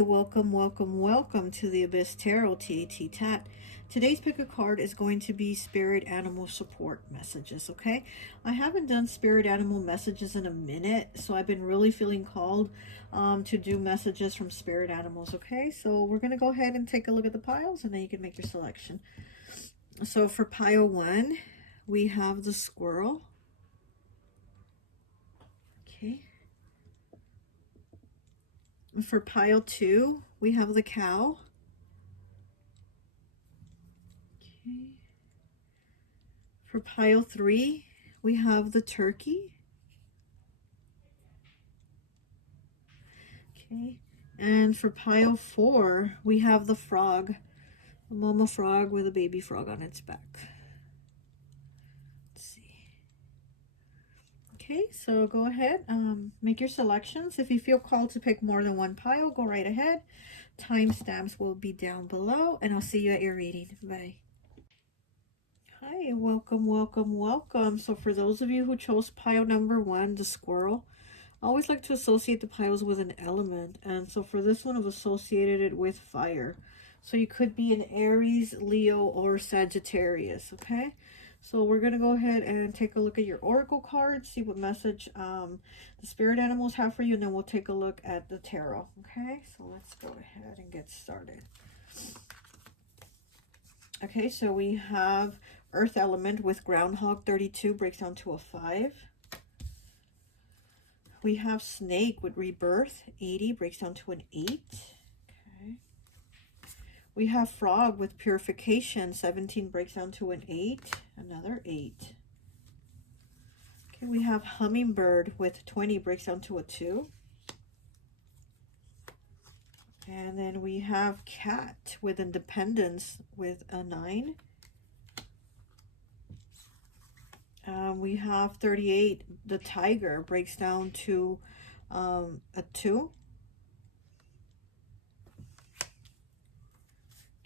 Hi, welcome, welcome, welcome to the Abyss Tarot T.A.T. Today's pick a card is going to be Spirit Animal Support Messages, okay? I haven't done Spirit Animal Messages in a minute, so I've been really feeling called to do messages from Spirit Animals, okay? So we're going to go ahead and take a look at the piles, and then you can make your selection. So for pile 1, we have the squirrel. Okay. For pile 2, we have the cow. Okay. For pile 3, we have the turkey. Okay. And for pile 4, we have the frog. A mama frog with a baby frog on its back. Let's see. Okay, so go ahead, make your selections. If you feel called to pick more than one pile, go right ahead. Timestamps will be down below, and I'll see you at your reading. Bye. Hi, welcome, welcome, welcome. So for those of you who chose pile number 1, the squirrel, I always like to associate the piles with an element. And so for this one, I've associated it with fire. So you could be an Aries, Leo, or Sagittarius, okay? So we're going to go ahead and take a look at your oracle cards, see what message the spirit animals have for you, and then we'll take a look at the tarot, okay? So let's go ahead and get started. Okay, so we have Earth Element with Groundhog 32, breaks down to a 5. We have Snake with Rebirth 80, breaks down to an 8. Okay. We have Frog with Purification 17, breaks down to an 8. Another 8. Okay, we have Hummingbird with 20, breaks down to a 2. And then we have Cat with Independence with a 9. We have 38, the Tiger, breaks down to a 2.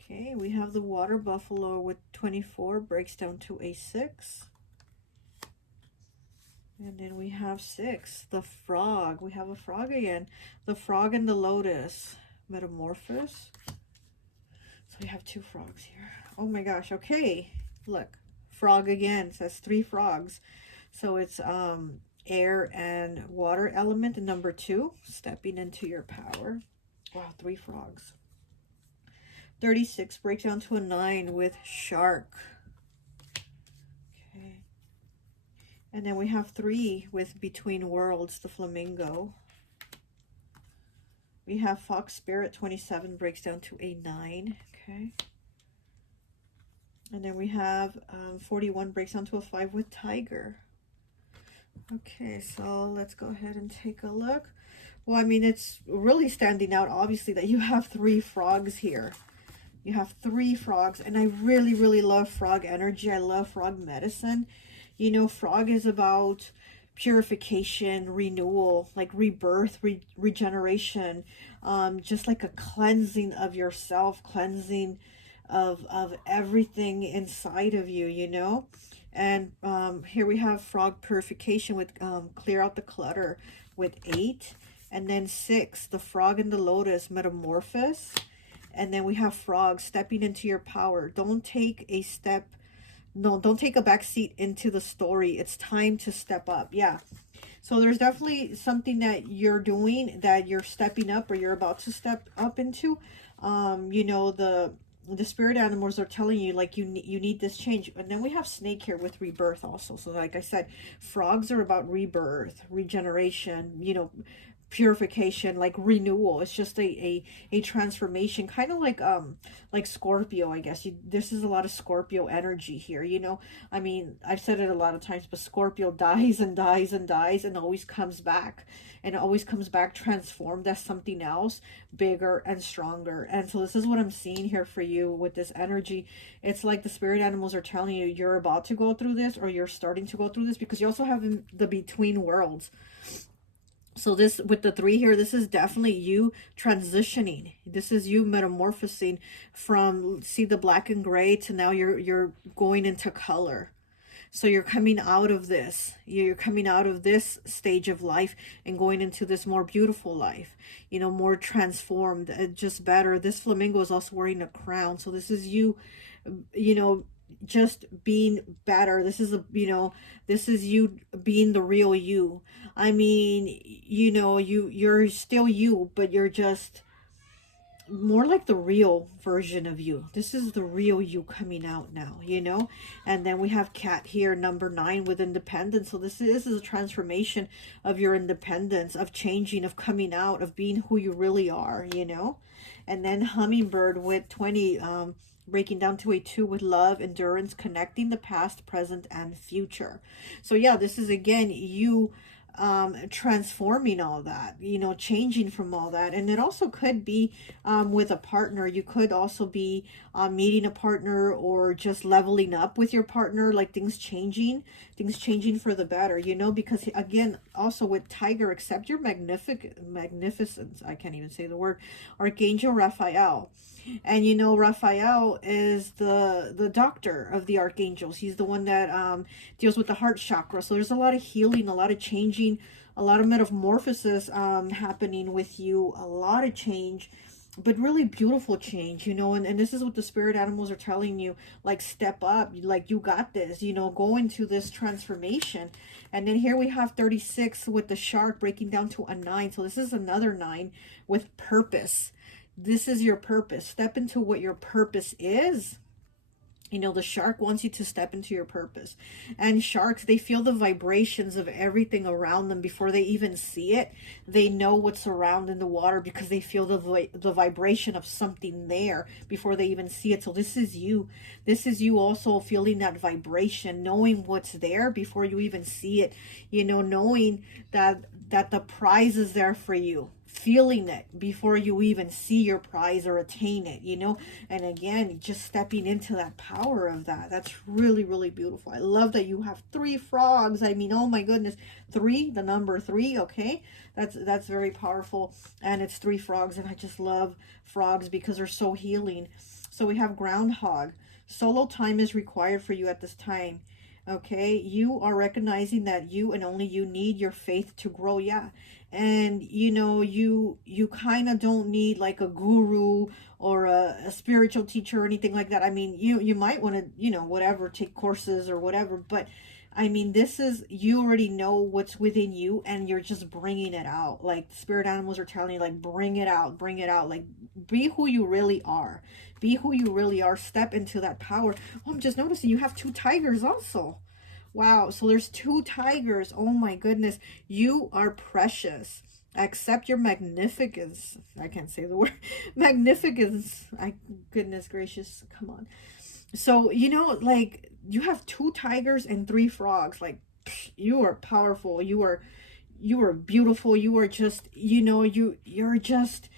Okay, we have the Water Buffalo with 24, breaks down to a 6. And then we have 6, the Frog. We have a frog again. The Frog and the Lotus, Metamorphosis. So we have 2 frogs here. Oh my gosh, okay. Look, frog again, says 3 frogs. So it's air and water element, and number 2, stepping into your power. Wow, 3 frogs. 36 breaks down to a 9 with shark. Okay. And then we have 3 with Between Worlds, the flamingo. We have Fox Spirit 27, breaks down to a 9. Okay. And then we have 41, breaks down to a 5 with Tiger. Okay, so let's go ahead and take a look. Well, I mean, it's really standing out, obviously, that you have 3 frogs here. You have 3 frogs, and I really, really love frog energy. I love frog medicine. You know, frog is about purification, renewal, like rebirth, regeneration, just like a cleansing of yourself, cleansing of everything inside of you, you know. And here we have frog purification with clear out the clutter with 8. And then 6, the Frog and the Lotus, Metamorphosis. And then we have Frog stepping into your power. Don't take a step, no, don't take a back seat into the story. It's time to step up. Yeah. So there's definitely something that you're doing, that you're stepping up, or you're about to step up into. You know, the spirit animals are telling you, like, you need this change. And then we have Snake here with Rebirth also. So like I said, frogs are about rebirth, regeneration, you know, purification, like renewal. It's just a transformation, kind of like Scorpio, I guess. This is a lot of Scorpio energy here, you know. I mean, I've said it a lot of times, but Scorpio dies and dies and dies and always comes back, and always comes back transformed as something else, bigger and stronger. And so this is what I'm seeing here for you with this energy. It's like the spirit animals are telling you you're about to go through this, or you're starting to go through this, because you also have the Between Worlds. So this, with the 3 here, this is definitely you transitioning. This is you metamorphosing from, see, the black and gray to now you're going into color. So you're coming out of this. You're coming out of this stage of life and going into this more beautiful life, you know, more transformed, just better. This flamingo is also wearing a crown. So this is you, you know, just being better. This is a, you know, this is you being the real you. I mean, you know, you're still you, but you're just more like the real version of you. This is the real you coming out now, you know. And then we have cat here, number 9, with independence. So this is a transformation of your independence, of changing, of coming out, of being who you really are, you know. And then hummingbird with 20, breaking down to a 2 with love, endurance, connecting the past, present, and future. So yeah, this is again you transforming all that, you know, changing from all that. And it also could be with a partner. You could also be meeting a partner, or just leveling up with your partner, like things changing for the better, you know. Because again, also with tiger, accept your magnificence, I can't even say the word, Archangel Raphael. And you know, Raphael is the doctor of the archangels. He's the one that deals with the heart chakra. So there's a lot of healing, a lot of changing, a lot of metamorphosis happening with you, a lot of change, but really beautiful change, you know. And this is what the spirit animals are telling you, like, step up, like, you got this, you know, go into this transformation. And then here we have 36 with the shark, breaking down to a 9. So this is another 9 with purpose. This is your purpose. Step into what your purpose is. You know, the shark wants you to step into your purpose. And sharks, they feel the vibrations of everything around them before they even see it. They know what's around in the water because they feel the vibration of something there before they even see it. So this is you. This is you also feeling that vibration, knowing what's there before you even see it. You know, knowing that the prize is there for you. Feeling it before you even see your prize or attain it, you know. And again, just stepping into that power of that. That's really, really beautiful. I love that you have 3 frogs. I mean, oh my goodness, 3, the number 3. Okay, that's very powerful. And it's 3 frogs, and I just love frogs because they're so healing. So we have groundhog. Solo time is required for you at this time. Okay, you are recognizing that you and only you need your faith to grow. Yeah. And you know, you kind of don't need like a guru or a spiritual teacher or anything like that. I mean, you might want to, you know, whatever, take courses or whatever, but I mean, this is, you already know what's within you, and you're just bringing it out. Like spirit animals are telling you, like, bring it out, like, be who you really are. Be who you really are. Step into that power. Oh, I'm just noticing you have 2 tigers also. Wow, so there's 2 tigers. Oh my goodness. You are precious. Accept your magnificence. I can't say the word. Magnificence. Goodness gracious. Come on. So, you know, like, you have 2 tigers and 3 frogs. Like, you are powerful. You are beautiful. You are just, you know, you're just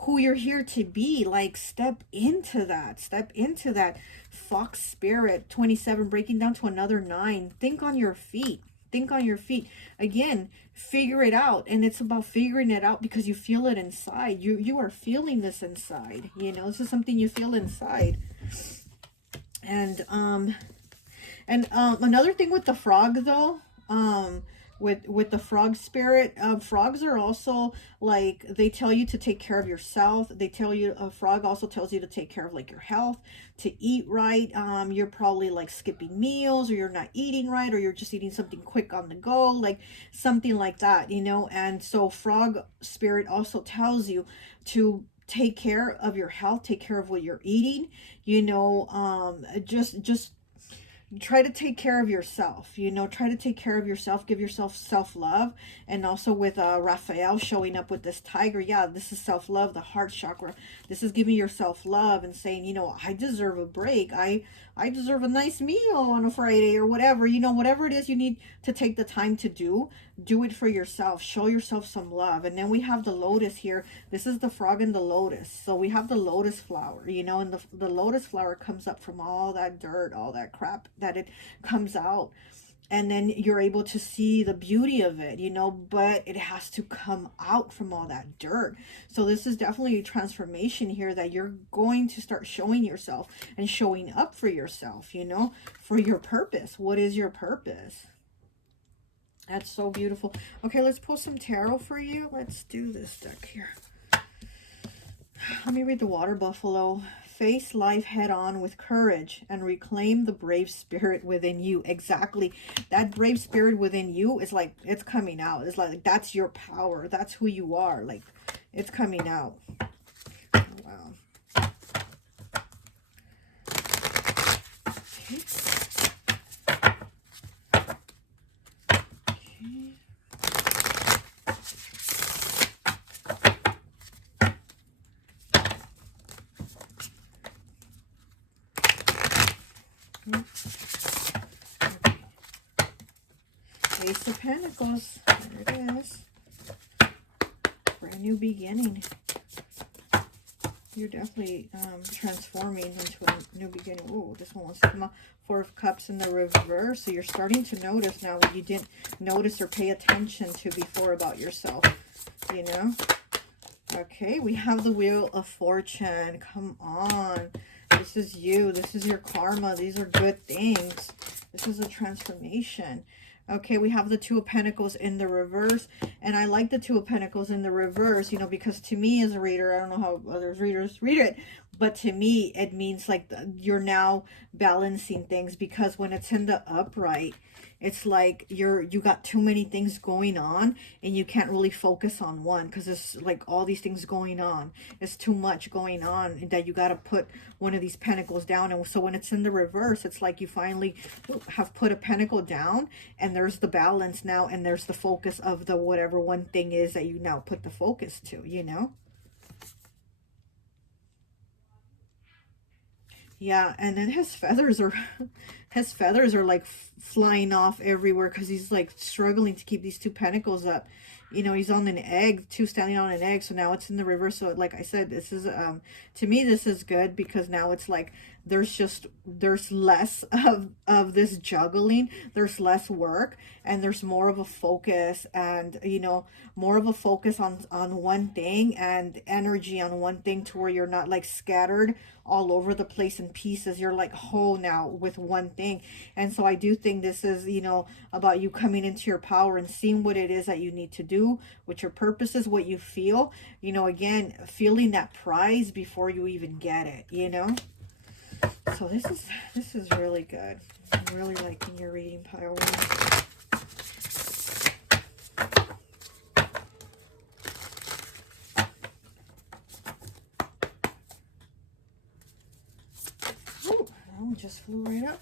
who you're here to be. Like, step into that. Fox spirit, 27, breaking down to another 9. Think on your feet. Again, figure it out. And it's about figuring it out because you feel it inside. You are feeling this inside, you know. This is something you feel inside. And another thing with the frog though, with the frog spirit, frogs are also, like, they tell you to take care of yourself. They tell you, a frog also tells you to take care of, like, your health, to eat right. You're probably like skipping meals, or you're not eating right, or you're just eating something quick on the go, like something like that, you know. And so frog spirit also tells you to take care of your health, take care of what you're eating, you know. Just try to take care of yourself, you know. Try to take care of yourself, give yourself self-love. And also with Raphael showing up with this tiger, yeah, this is self-love, the heart chakra. This is giving yourself love and saying, you know, I deserve a break. I deserve a nice meal on a Friday, or whatever, you know. Whatever it is you need to take the time to do it for yourself. Show yourself some love. And then we have the lotus here. This is the frog and the lotus. So we have the lotus flower, you know, and the lotus flower comes up from all that dirt, all that crap that it comes out. and then you're able to see the beauty of it, you know, but it has to come out from all that dirt. So this is definitely a transformation here, that you're going to start showing yourself and showing up for yourself, you know, for your purpose. What is your purpose? That's so beautiful. Okay, let's pull some tarot for you. Let's do this deck here. Let me read the Water Buffalo. Face life head on with courage and reclaim the brave spirit within you. Exactly. That brave spirit within you is like, it's coming out. It's like, that's your power. That's who you are. Like, it's coming out. Oh, wow. Okay. Ace of Pentacles. There it is. Brand new beginning. You're definitely transforming into a new beginning. Oh, this one wants to come out. Four of Cups in the reverse. So you're starting to notice now what you didn't notice or pay attention to before about yourself. You know? Okay, we have the Wheel of Fortune. Come on. This is you. This is your karma. These are good things. This is a transformation. Okay, we have the Two of Pentacles in the reverse. And I like the Two of Pentacles in the reverse, you know, because to me as a reader, I don't know how other readers read it, but to me, it means like you're now balancing things, because when it's in the upright, it's like you got too many things going on and you can't really focus on one, because it's like all these things going on. It's too much going on that you got to put one of these pentacles down. And so when it's in the reverse, it's like you finally have put a pentacle down, and there's the balance now, and there's the focus of the whatever one thing is that you now put the focus to, you know? Yeah, and then his feathers are like flying off everywhere, because he's like struggling to keep these two pentacles up. You know, he's on an egg, two standing on an egg, so now it's in the reverse. So like I said, this is to me this is good, because now it's like there's less of this juggling, there's less work, and there's more of a focus, and you know, more of a focus on one thing, and energy on one thing, to where you're not like scattered all over the place in pieces. You're like whole now with one thing. And so I do think this is, you know, about you coming into your power and seeing what it is that you need to do, what your purpose is, what you feel, you know, again, feeling that prize before you even get it, you know. So this is really good. I'm really liking your reading, pile. Just flew right up.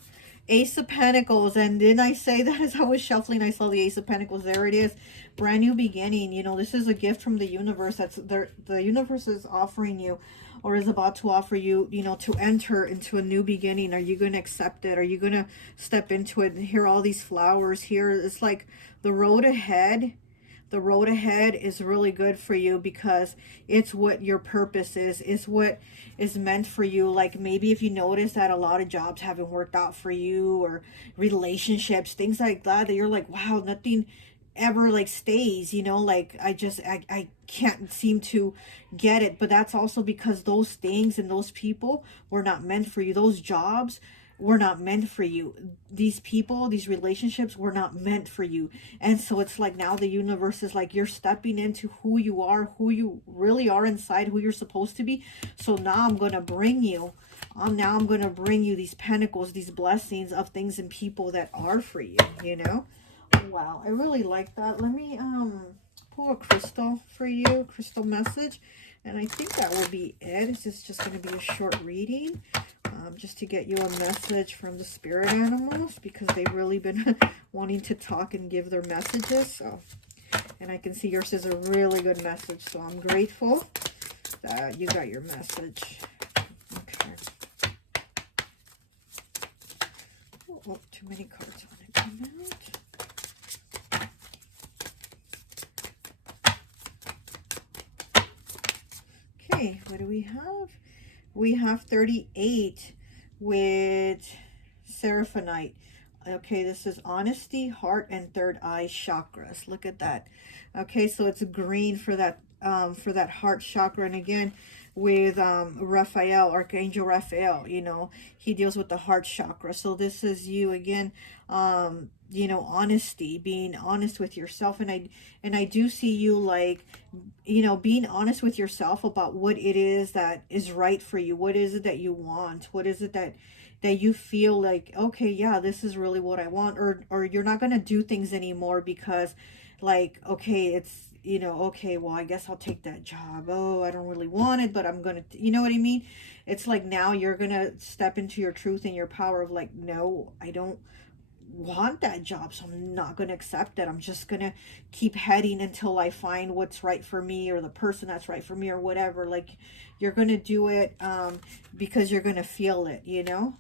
Ace of Pentacles. And didn't I say that as I was shuffling, I saw the Ace of Pentacles? There it is. Brand new beginning. You know, this is a gift from the universe. That's the universe is offering you, or is about to offer you, you know, to enter into a new beginning. Are you going to accept it? Are you going to step into it? And hear all these flowers here. It's like the road ahead. The road ahead is really good for you, because it's what your purpose is. It's what is meant for you. Like maybe if you notice that a lot of jobs haven't worked out for you, or relationships, things like that, that you're like, wow, nothing ever like stays, you know, like I can't seem to get it. But that's also because those things and those people were not meant for you. Those jobs were not meant for you. These people, these relationships were not meant for you. And so it's like now the universe is like, you're stepping into who you are, who you really are inside, who you're supposed to be. So now I'm going to bring you, now I'm going to bring you these pentacles, these blessings of things and people that are for you, you know? Wow, I really like that. Let me pull a crystal for you, crystal message. And I think that will be it. This is just going to be a short reading. Just to get you a message from the spirit animals, because they've really been wanting to talk and give their messages. So, and I can see yours is a really good message, so I'm grateful that you got your message. Okay. Oh, too many cards on it. Come out. Okay, what do we have? We have 38 with Seraphonite. Okay, this is honesty, heart, and third eye chakras. Look at that. Okay, so it's green for that heart chakra. And again, with Raphael, Archangel Raphael, you know, he deals with the heart chakra. So this is you again, you know, honesty, being honest with yourself. And I do see you like, you know, being honest with yourself about what it is that is right for you. What is it that you want? What is it that you feel like, okay, yeah, this is really what I want, or you're not going to do things anymore because like, okay, it's, you know, okay, well, I guess I'll take that job. Oh, I don't really want it, but I'm going to, you know what I mean? It's like now you're going to step into your truth and your power of like, no, I don't want that job, so I'm not going to accept it. I'm just going to keep heading until I find what's right for me, or the person that's right for me, or whatever. Like, you're going to do it because you're going to feel it, you know?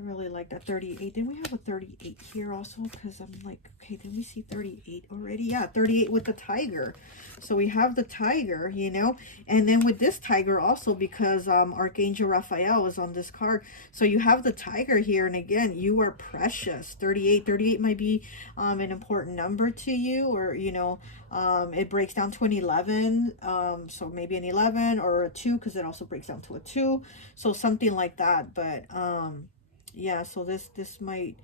I really like that 38. Then we have a 38 here also, because I'm like, okay, did we see 38 already? Yeah, 38 with the tiger. So we have the tiger, you know, and then with this tiger also, because Archangel Raphael is on this card. So you have the tiger here, and again, you are precious. 38 might be an important number to you, or, you know, it breaks down to an 11, so maybe an 11 or a 2, because it also breaks down to a 2. So something like that, but yeah, so this might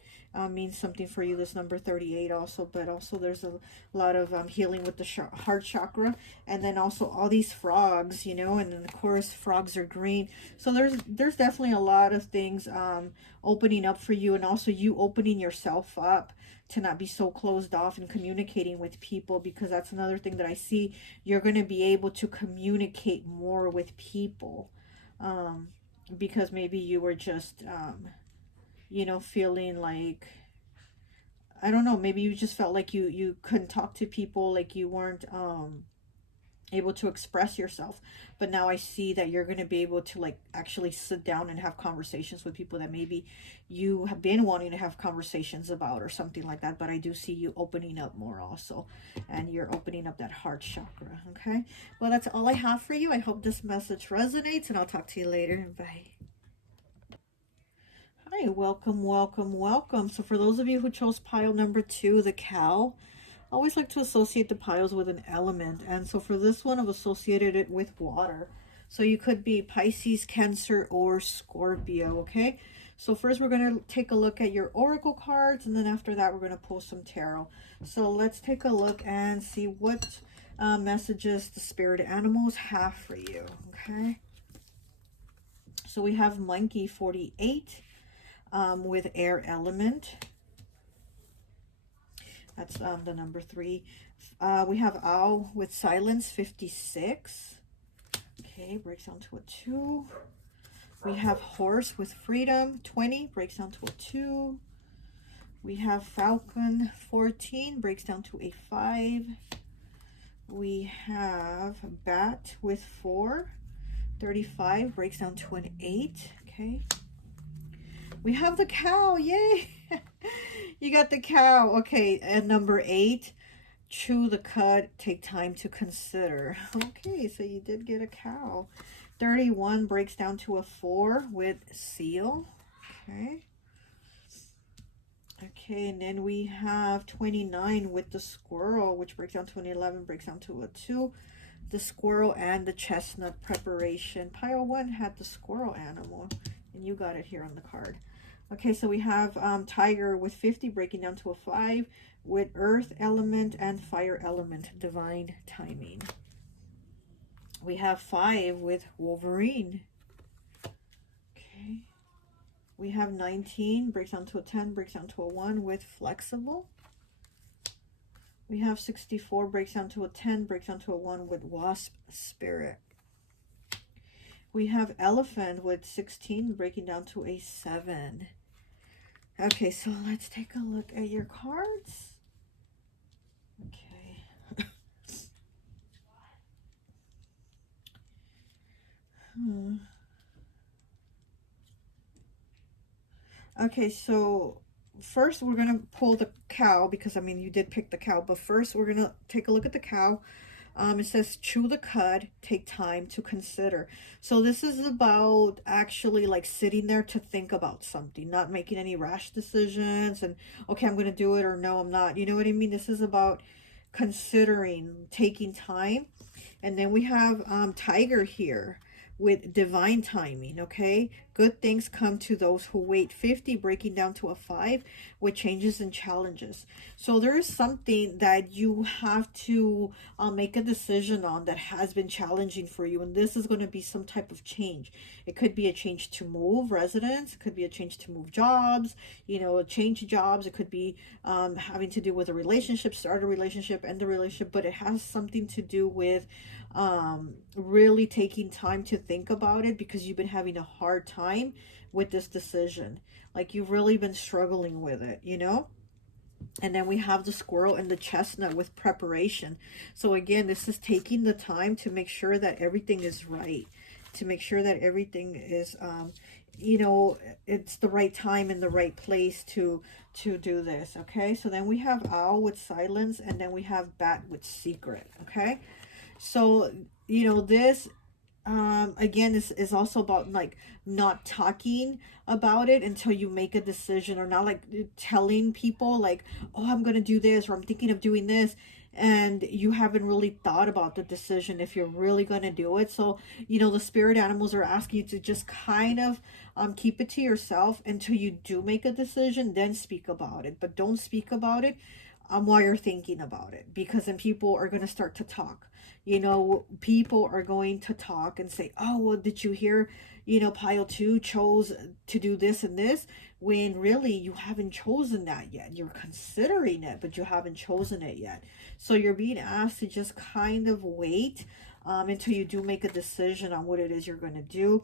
mean something for you, this number 38 also. But also there's a lot of healing with the heart chakra, and then also all these frogs, you know, and then of course frogs are green. So there's definitely a lot of things opening up for you, and also you opening yourself up to not be so closed off and communicating with people, because that's another thing that I see. You're going to be able to communicate more with people, because maybe you were just you know, feeling like, I don't know, maybe you just felt like you couldn't talk to people, like you weren't able to express yourself. But now I see that you're going to be able to like actually sit down and have conversations with people that maybe you have been wanting to have conversations about, or something like that. But I do see you opening up more also, and you're opening up that heart chakra. Okay, well, that's all I have for you. I hope this message resonates, and I'll talk to you later. Bye. Hi, welcome, welcome, welcome. So for those of you who chose pile number 2, the cow, I always like to associate the piles with an element. And so for this one, I've associated it with water. So you could be Pisces, Cancer, or Scorpio, okay? So first we're going to take a look at your oracle cards, and then after that we're going to pull some tarot. So let's take a look and see what messages the spirit animals have for you, okay? So we have Monkey 48. With air element. That's the number 3. We have owl with silence 56. Okay, breaks down to a 2. We have horse with freedom 20, breaks down to a 2. We have falcon 14, breaks down to a 5. We have bat with 4, 35, breaks down to an 8. Okay. We have the cow, yay! You got the cow. Okay, and number 8, chew the cud, take time to consider. Okay, so you did get a cow. 31 breaks down to a 4 with seal. Okay. Okay, and then we have 29 with the squirrel, which breaks down to an 11, breaks down to a 2. The squirrel and the chestnut preparation. Pile 1 had the squirrel animal, and you got it here on the card. Okay, so we have tiger with 50, breaking down to a 5, with earth element and fire element, divine timing. We have 5 with Wolverine. Okay. We have 19, breaks down to a 10, breaks down to a 1 with flexible. We have 64, breaks down to a 10, breaks down to a 1 with wasp spirit. We have elephant with 16, breaking down to a 7. Okay, so let's take a look at your cards. Okay. Okay, so first we're going to pull the cow, because I mean you did pick the cow, but first we're going to take a look at the cow. It says chew the cud, take time to consider. So this is about actually like sitting there to think about something, not making any rash decisions and okay, I'm going to do it or no, I'm not. You know what I mean? This is about considering, taking time. And then we have Tiger here with divine timing, okay? Good things come to those who wait. 50 breaking down to a 5 with changes and challenges. So there is something that you have to make a decision on that has been challenging for you. And this is going to be some type of change. It could be a change to move residence. It could be a change to move jobs, you know, change jobs. It could be having to do with a relationship, start a relationship, end the relationship. But it has something to do with really taking time to think about it because you've been having a hard time with this decision. Like you've really been struggling with it, you know? And then we have the squirrel and the chestnut with preparation. So again, this is taking the time to make sure that everything is right, to make sure that everything is, you know, it's the right time and the right place to do this. Okay, so then we have owl with silence, and then we have bat with secret. Okay, so you know this again, this is also about like not talking about it until you make a decision, or not like telling people like, oh, I'm gonna do this, or I'm thinking of doing this, and you haven't really thought about the decision if you're really gonna do it. So you know the spirit animals are asking you to just kind of keep it to yourself until you do make a decision, then speak about it. But don't speak about it while you're thinking about it, because then people are going to start to talk. You know, people are going to talk and say, oh, well, did you hear, you know, pile 2 chose to do this and this, when really you haven't chosen that yet. You're considering it, but you haven't chosen it yet. So you're being asked to just kind of wait until you do make a decision on what it is you're going to do.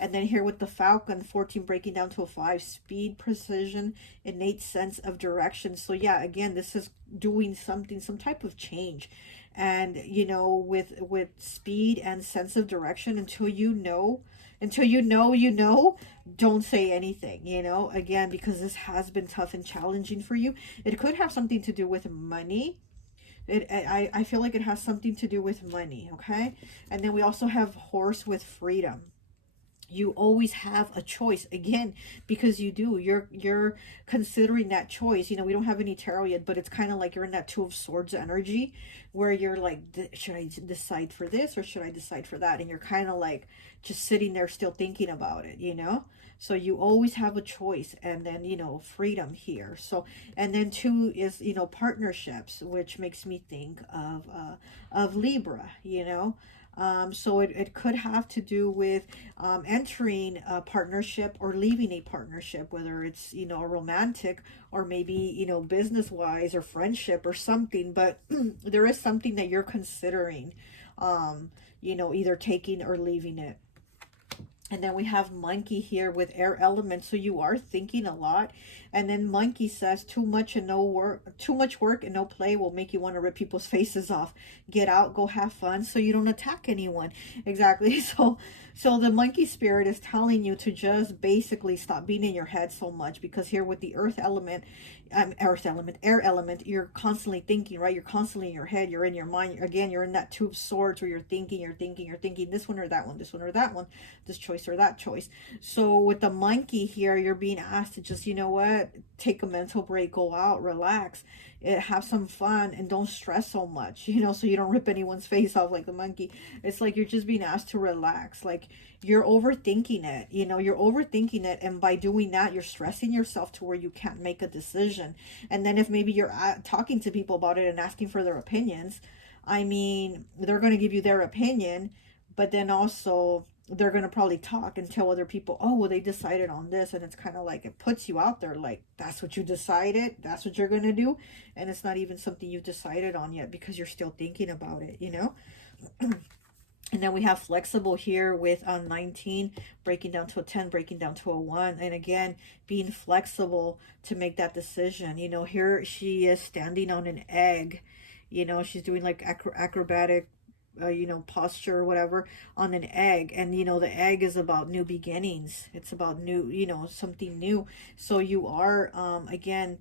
And then here with the falcon, 14 breaking down to a 5, speed, precision, innate sense of direction. So yeah, again, this is doing something, some type of change. And you know, with speed and sense of direction, until you know, you know, don't say anything, you know, again, because this has been tough and challenging for you. It could have something to do with money. I feel like it has something to do with money. Okay, and then we also have horse with freedom. You always have a choice, again, because you do, you're considering that choice. You know, we don't have any tarot yet, but it's kind of like you're in that 2 of swords energy, where you're like, should I decide for this or should I decide for that? And you're kind of like just sitting there still thinking about it, you know. So you always have a choice. And then, you know, freedom here. So, and then 2 is, you know, partnerships, which makes me think of Libra, you know. So it could have to do with entering a partnership or leaving a partnership, whether it's, you know, a romantic or maybe, you know, business wise or friendship or something. But there is something that you're considering, you know, either taking or leaving it. And then we have monkey here with air element. So you are thinking a lot. And then monkey says too much work and no play will make you want to rip people's faces off. Get out, go have fun so you don't attack anyone. Exactly. So the monkey spirit is telling you to just basically stop being in your head so much, because here with the air element, you're constantly thinking, right? You're constantly in your head, you're in your mind. Again, you're in that 2 of swords where you're thinking this one or that one, this one or that one, this choice or that choice. So with the monkey here, you're being asked to just, you know what, take a mental break, go out, relax, have some fun, and don't stress so much, you know, so you don't rip anyone's face off like the monkey. It's like you're just being asked to relax. Like you're overthinking it, you know, you're overthinking it, and by doing that, you're stressing yourself to where you can't make a decision. And then if maybe you're talking to people about it and asking for their opinions, I mean, they're going to give you their opinion, but then also they're going to probably talk and tell other people, oh, well, they decided on this. And it's kind of like, it puts you out there like, that's what you decided, that's what you're going to do. And it's not even something you've decided on yet, because you're still thinking about it, you know. And then we have flexible here with 19 breaking down to a 10, breaking down to a 1. And again, being flexible to make that decision. You know, here she is standing on an egg. You know, she's doing like acrobatic, you know, posture or whatever on an egg. And, you know, the egg is about new beginnings. It's about new, you know, something new. So you are, again,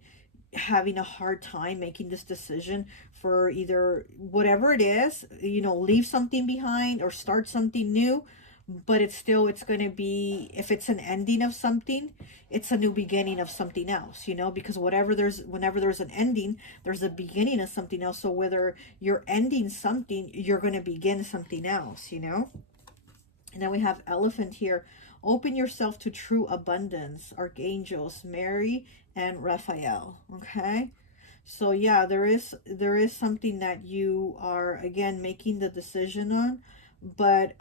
having a hard time making this decision for either whatever it is, you know, leave something behind or start something new. But it's going to be, if it's an ending of something, it's a new beginning of something else, you know, because whenever there's an ending, there's a beginning of something else. So whether you're ending something, you're going to begin something else, you know. And then we have Elephant here. Open yourself to true abundance. Archangels Mary and Raphael. Okay. So yeah, there is something that you are, again, making the decision on, but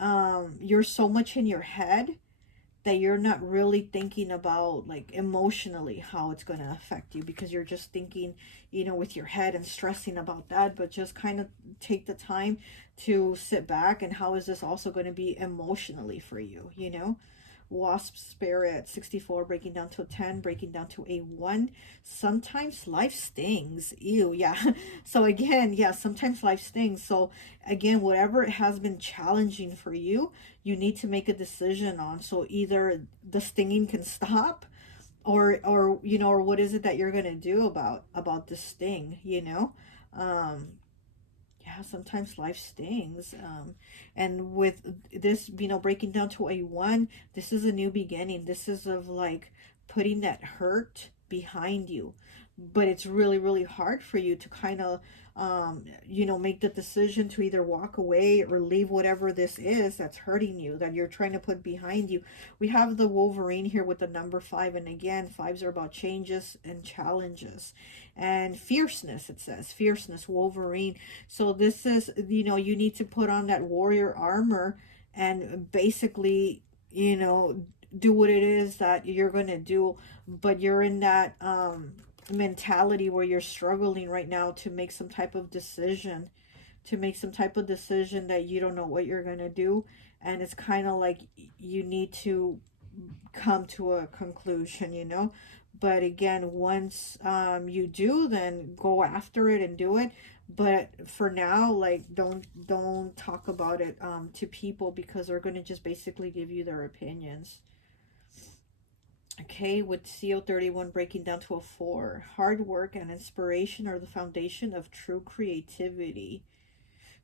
you're so much in your head that you're not really thinking about, like, emotionally how it's going to affect you, because you're just thinking, you know, with your head and stressing about that. But just kind of take the time to sit back, and how is this also going to be emotionally for you, you know. Wasp Spirit 64, breaking down to a 10, breaking down to a 1. Sometimes life stings. Ew, yeah. So again, yeah, sometimes life stings. So again, whatever it has been challenging for you, you need to make a decision on. So either the stinging can stop, or you know, or what is it that you're gonna do about the sting, you know. Yeah, sometimes life stings. And with this, you know, breaking down to a 1, this is a new beginning. This is of, like, putting that hurt behind you. But it's really, really hard for you to kind of, you know, make the decision to either walk away or leave whatever this is that's hurting you, that you're trying to put behind you. We have the Wolverine here with the number 5. And again, 5s are about changes and challenges. And fierceness, it says. Fierceness, Wolverine. So this is, you know, you need to put on that warrior armor and basically, you know, do what it is that you're going to do. But you're in that mentality where you're struggling right now to make some type of decision. That you don't know what you're going to do. And it's kind of like you need to come to a conclusion, you know. But again, once you do, then go after it and do it. But for now, like, don't talk about it to people, because they're going to just basically give you their opinions. Okay, with CO31 breaking down to a 4. Hard work and inspiration are the foundation of true creativity.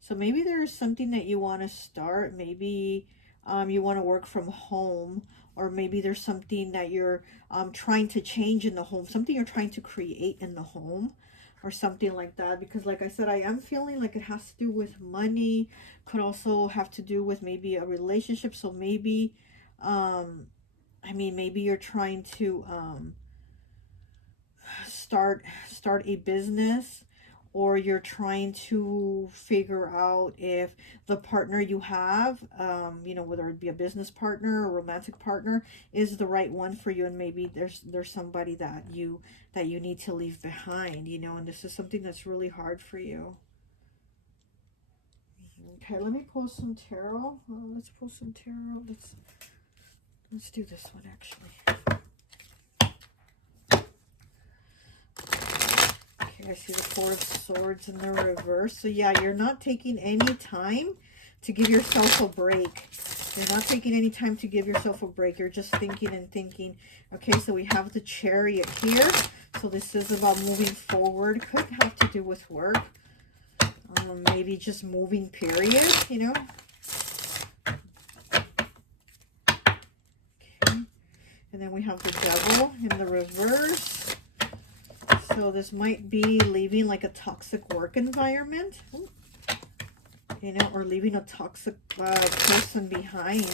So maybe there's something that you want to start. Maybe you want to work from home, or maybe there's something that you're trying to change in the home, something you're trying to create in the home, or something like that. Because like I said, I am feeling like it has to do with money. Could also have to do with maybe a relationship. So maybe, I mean, maybe you're trying to start a business, or you're trying to figure out if the partner you have, you know, whether it be a business partner or romantic partner, is the right one for you. And maybe there's somebody that you need to leave behind, you know, and this is something that's really hard for you. Okay, let me pull some tarot. Let's pull some tarot. Let's do this one, actually. I see the 4 of Swords in the reverse. So yeah, you're not taking any time to give yourself a break. You're not taking any time to give yourself a break. You're just thinking and thinking. Okay, so we have the Chariot here. So this is about moving forward. Could have to do with work. Maybe just moving, period, you know. Okay. And then we have the Devil in the reverse. So this might be leaving like a toxic work environment, you know, or leaving a toxic person behind.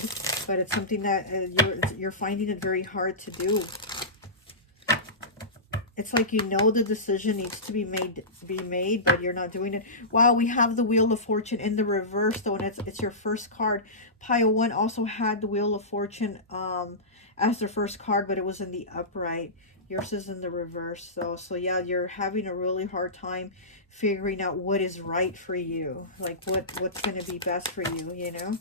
But it's something that you're finding it very hard to do. It's like, you know, the decision needs to be made, but you're not doing it. Wow, we have the Wheel of Fortune in the reverse, though, and it's your first card. Pile 1 also had the Wheel of Fortune as their first card, but it was in the upright. Yours is in the reverse, though. So yeah, you're having a really hard time figuring out what is right for you, like what's going to be best for you, you know.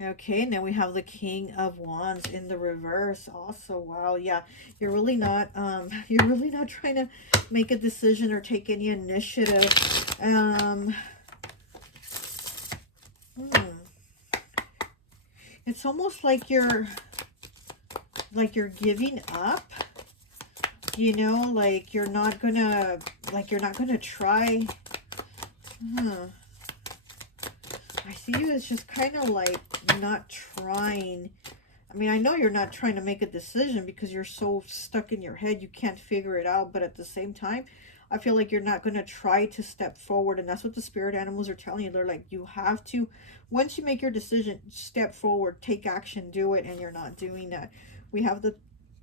Okay, now we have the King of Wands in the reverse also. Wow, yeah, you're really not trying to make a decision or take any initiative. It's almost like you're like you're giving up, you know, like you're not gonna try. I see you as just kind of like not trying. I mean, I know you're not trying to make a decision because you're so stuck in your head, you can't figure it out. But at the same time, I feel like you're not going to try to step forward. And that's what the spirit animals are telling you. They're like, you have to, once you make your decision, step forward, take action, do it. And you're not doing that. We have the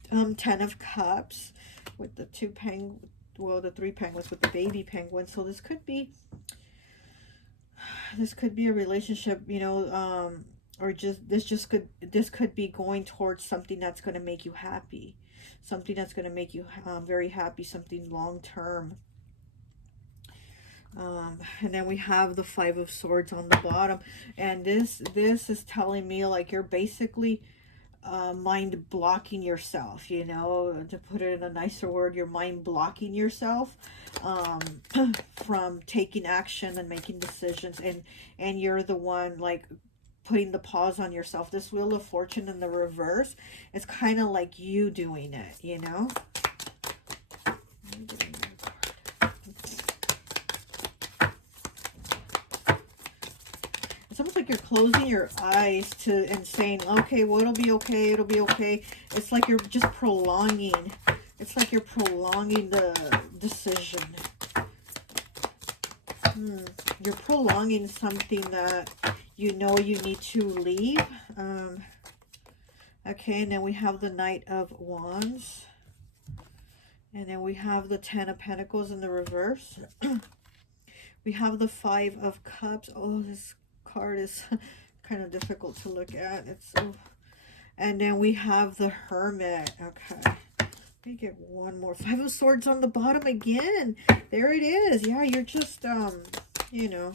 10 of Cups with the the 3 penguins with the baby penguin. So this could be a relationship, you know, or this could be going towards something that's going to make you happy, something that's going to make you very happy, something long term. And then we have the 5 of Swords on the bottom, and this is telling me like you're basically mind blocking yourself, you know, to put it in a nicer word, you're mind blocking yourself from taking action and making decisions, and you're the one like putting the pause on yourself. This Wheel of Fortune in the reverse, it's kind of like you doing it, you know. It's almost like you're closing your eyes and saying, okay, well, it'll be okay, it'll be okay. It's like you're just prolonging. It's like you're prolonging the decision. You're prolonging something that you know you need to leave. Okay, and then we have the Knight of Wands. And then we have the 10 of Pentacles in the reverse. We have the 5 of Cups. Oh, this card is kind of difficult to look at. It's so... And then we have the Hermit. Okay, let me get one more. 5 of Swords on the bottom again. There it is. Yeah, you're just you know.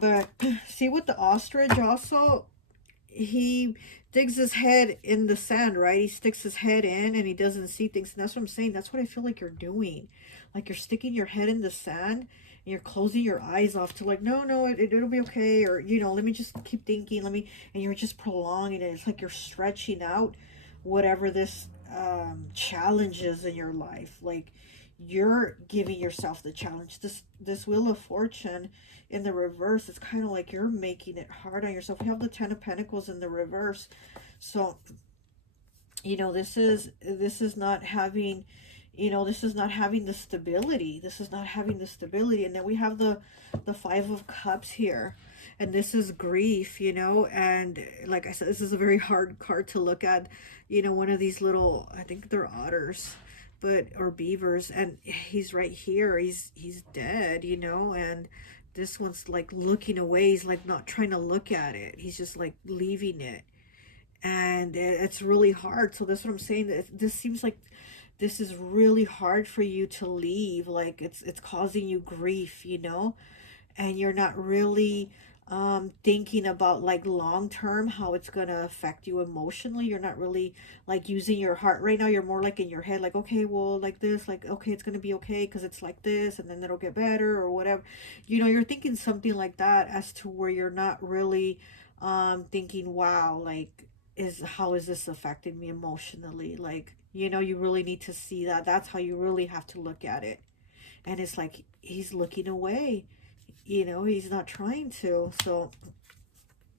But see, with the ostrich also, he digs his head in the sand, right? He sticks his head in and he doesn't see things. And that's what I'm saying. That's what I feel like you're doing. Like you're sticking your head in the sand and you're closing your eyes off to like, no, it'll be okay. Or, you know, let me just keep thinking. And you're just prolonging it. It's like you're stretching out whatever this challenge is in your life. Like you're giving yourself the challenge. This Wheel of Fortune in the reverse, it's kind of like you're making it hard on yourself. We have the 10 of Pentacles in the reverse. So, you know, this is not having, you know, this is not having the stability. This is not having the stability. And then we have the 5 of Cups here. And this is grief, you know. And like I said, this is a very hard card to look at. You know, one of these little, I think they're otters, or beavers. And he's right here. He's dead, you know. And this one's like looking away. He's like not trying to look at it. He's just like leaving it. And it's really hard. So that's what I'm saying. This seems like this is really hard for you to leave. Like it's causing you grief, you know. And you're not really thinking about like long term how it's gonna affect you emotionally. You're not really like using your heart right now. You're more like in your head, like, okay, well, like this, like, okay, it's gonna be okay because it's like this, and then it'll get better or whatever, you know. You're thinking something like that, as to where you're not really thinking, wow, like, how is this affecting me emotionally? Like, you know, you really need to see that. That's how you really have to look at it. And it's like he's looking away, you know, he's not trying to. So,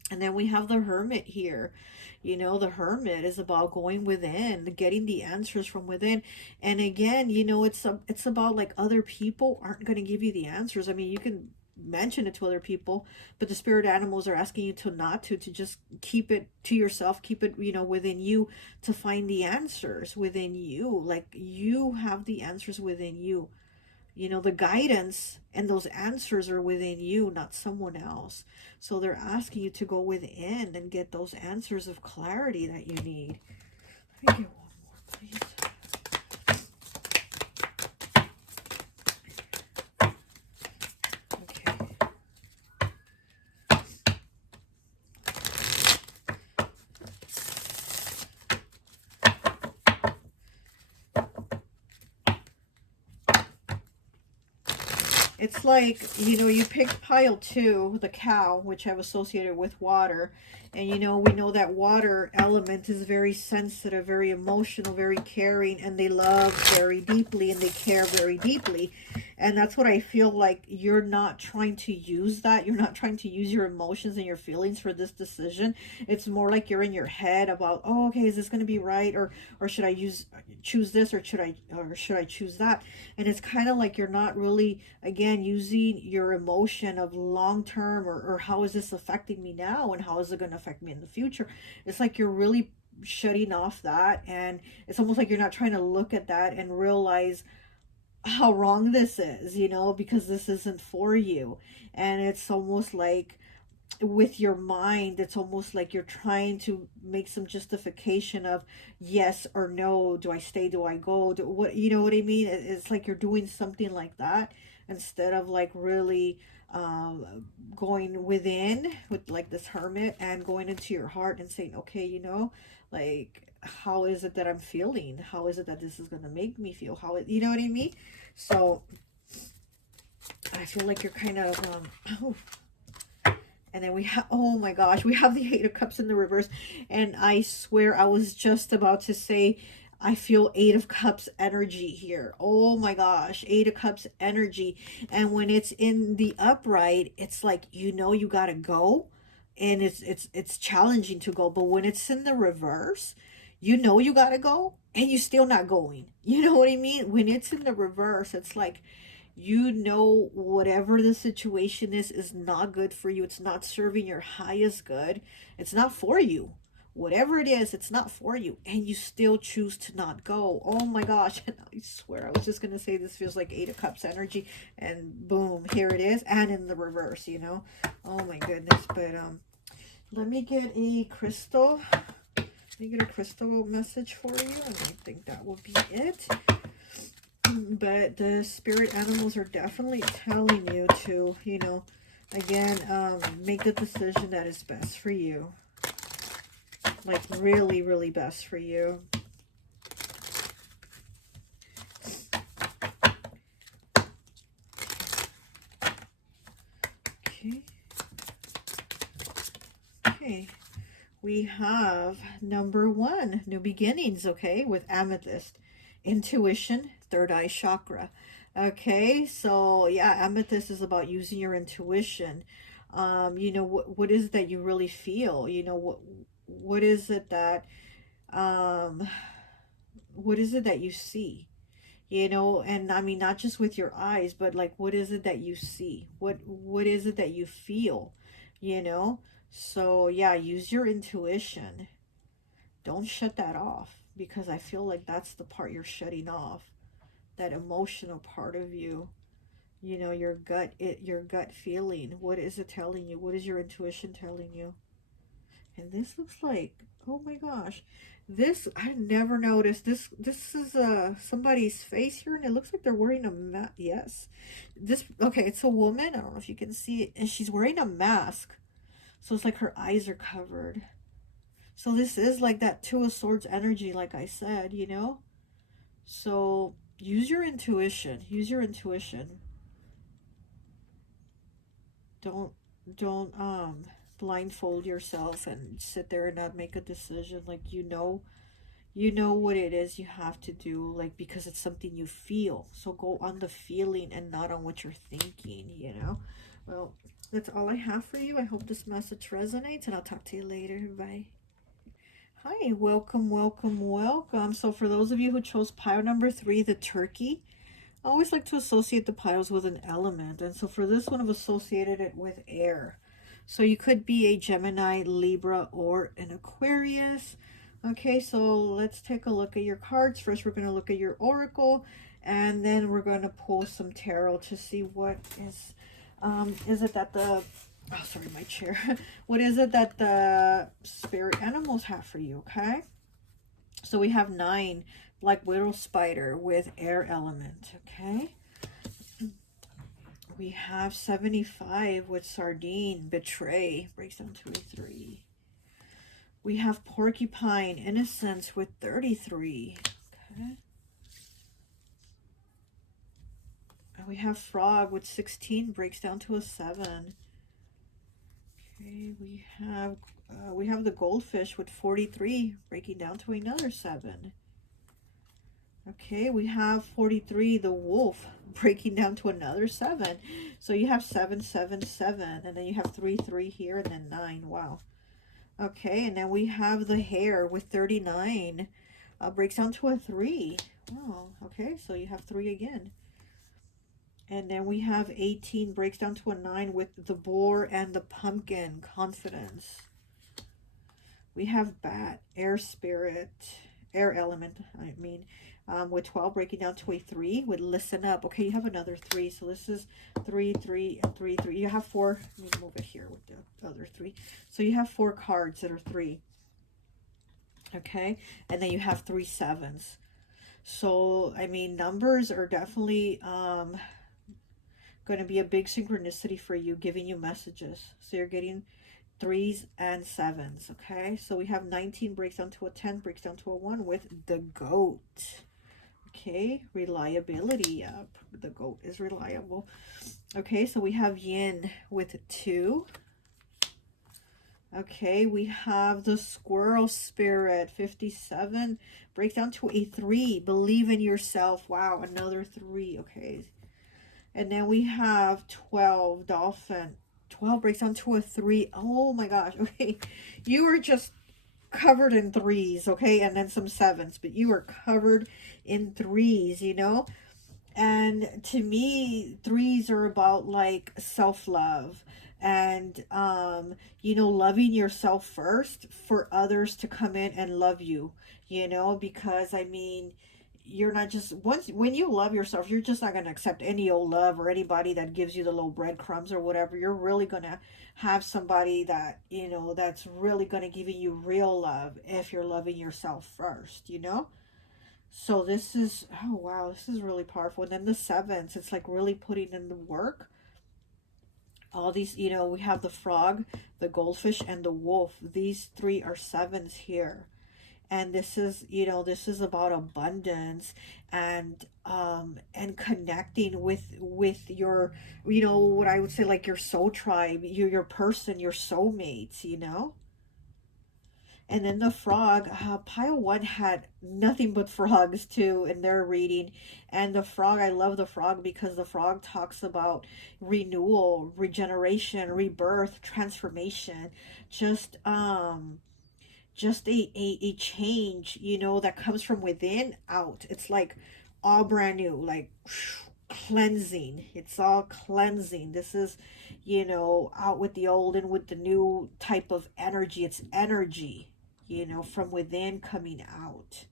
and then we have the Hermit here. You know, the Hermit is about going within, getting the answers from within. And again, you know, it's about like other people aren't going to give you the answers. I mean, you can mention it to other people, but the spirit animals are asking you to just keep it to yourself, keep it, you know, within you, to find the answers within you. Like you have the answers within you. You know, the guidance and those answers are within you, not someone else. So they're asking you to go within and get those answers of clarity that you need. Let me get one more, please. It's like, you know, you picked pile 2, the cow, which I've associated with water, And you know, we know that water element is very sensitive, very emotional, very caring, and they love very deeply and they care very deeply. And that's what I feel like you're not trying to use that. You're not trying to use your emotions and your feelings for this decision. It's more like you're in your head about, oh, okay, is this going to be right? Or should I choose this, or should I choose that? And it's kind of like you're not really, again, using your emotion of long term, or how is this affecting me now, and how is it going to affect me in the future? It's like you're really shutting off that, and it's almost like you're not trying to look at that and realize how wrong this is, you know, because this isn't for you. And it's almost like with your mind, it's almost like you're trying to make some justification of yes or no. Do I stay? Do I go? What, you know what I mean? It's like you're doing something like that instead of like really going within with like this hermit and going into your heart and saying, okay, you know, like, how is it that I'm feeling? How is it that this is going to make me feel? How it, you know what I mean? So I feel like you're kind of oh. And then we have, oh my gosh, we have the Eight of Cups in the reverse. And I swear I was just about to say, I feel Eight of Cups energy here. Oh my gosh, Eight of Cups energy. And when it's in the upright, it's like, you know, you got to go. And it's challenging to go. But when it's in the reverse, you know you got to go. And you're still not going. You know what I mean? When it's in the reverse, it's like, you know, whatever the situation is not good for you. It's not serving your highest good. It's not for you. Whatever it is, it's not for you. And you still choose to not go. Oh my gosh. And I swear, I was just going to say this feels like Eight of Cups energy. And boom, here it is. And in the reverse, you know. Oh my goodness. But let me get a crystal. Let me get a crystal message for you. And I think that will be it. But the spirit animals are definitely telling you to, you know, again, make the decision that is best for you. Like really, really best for you. Okay. Okay. We have number 1, new beginnings, okay, with Amethyst. Intuition, third eye chakra. Okay, so yeah, Amethyst is about using your intuition. You know, what is it that you really feel? You know, what is it that what is it that you see? You know, and I mean, not just with your eyes, but like, what is it that you see? What is it that you feel? You know? So yeah, use your intuition. Don't shut that off, because I feel like that's the part you're shutting off. That emotional part of you. You know, your gut feeling. What is it telling you? What is your intuition telling you? And this looks like, oh my gosh, this, I never noticed this is somebody's face here, and it looks like they're wearing a mask. Yes, this, okay, it's a woman, I don't know if you can see it, and she's wearing a mask, so it's like her eyes are covered. So this is like that Two of Swords energy, like I said, you know. So use your intuition. Use your intuition. Don't blindfold yourself and sit there and not make a decision. Like, you know what it is you have to do, like, because it's something you feel. So go on the feeling and not on what you're thinking, you know. Well, that's all I have for you. I hope this message resonates, and I'll talk to you later. Bye. Hi, welcome, welcome, welcome. So for those of you who chose pile number 3, the turkey, I always like to associate the piles with an element. And so for this one, I've associated it with air. So you could be a Gemini, Libra, or an Aquarius. Okay, so let's take a look at your cards. First, we're going to look at your oracle, and then we're going to pull some tarot to see what is it that the, oh, sorry, my chair. What is it that the spirit animals have for you, okay? So we have 9, Black Widow Spider with air element, okay? We have 75 with Sardine, Betray, breaks down to a 3. We have Porcupine, Innocence with 33, okay? And we have Frog with 16, breaks down to a 7. Okay, we have we have the goldfish with 43 breaking down to another 7. Okay, we have 43, the wolf, breaking down to another 7. So you have 7, 7, 7, and then you have 3, 3 here, and then 9. Wow. Okay, and then we have the hare with 39, breaks down to a 3. Wow, okay, so you have 3 again. And then we have 18, breaks down to a 9 with the boar and the pumpkin, confidence. We have bat, air spirit, air element, I mean, with 12 breaking down to a 3 with listen up. Okay, you have another 3. So this is 3, 3, and 3, 3. You have 4. Let me move it here with the other 3. So you have 4 cards that are 3. Okay, and then you have 3 7s. So, I mean, numbers are definitely going to be a big synchronicity for you, giving you messages. So you're getting 3s and 7s. Okay, so we have 19 breaks down to a 10, breaks down to a 1 with the goat. Okay, reliability. Yep, the goat is reliable. Okay, so we have yin with 2. Okay, we have the squirrel spirit, 57, breaks down to a 3. Believe in yourself. Wow, another 3. Okay, and then we have 12, dolphin. 12 breaks down to a 3. Oh my gosh. Okay, you were just covered in 3s, okay, and then some 7s, but you are covered in 3s, you know. And to me, 3s are about like self-love and you know, loving yourself first for others to come in and love you, you know, because I mean, you're not just, once when you love yourself, you're just not going to accept any old love or anybody that gives you the little breadcrumbs or whatever. You're really going to have somebody that, you know, that's really going to give you real love if you're loving yourself first, you know. So this is, oh wow, this is really powerful. And then the 7s, it's like really putting in the work. All these, you know, we have the frog, the goldfish, and the wolf. These 3 are 7s here. And this is, you know, this is about abundance and connecting with your, you know, what I would say, like your soul tribe, your person, your soulmates, you know. And then the frog, pile 1 had nothing but frogs too in their reading. And the frog, I love the frog because the frog talks about renewal, regeneration, rebirth, transformation, just a change, you know, that comes from within out. It's like all brand new, like cleansing. It's all cleansing. This is, you know, out with the old and with the new type of energy. It's energy, you know, from within coming out.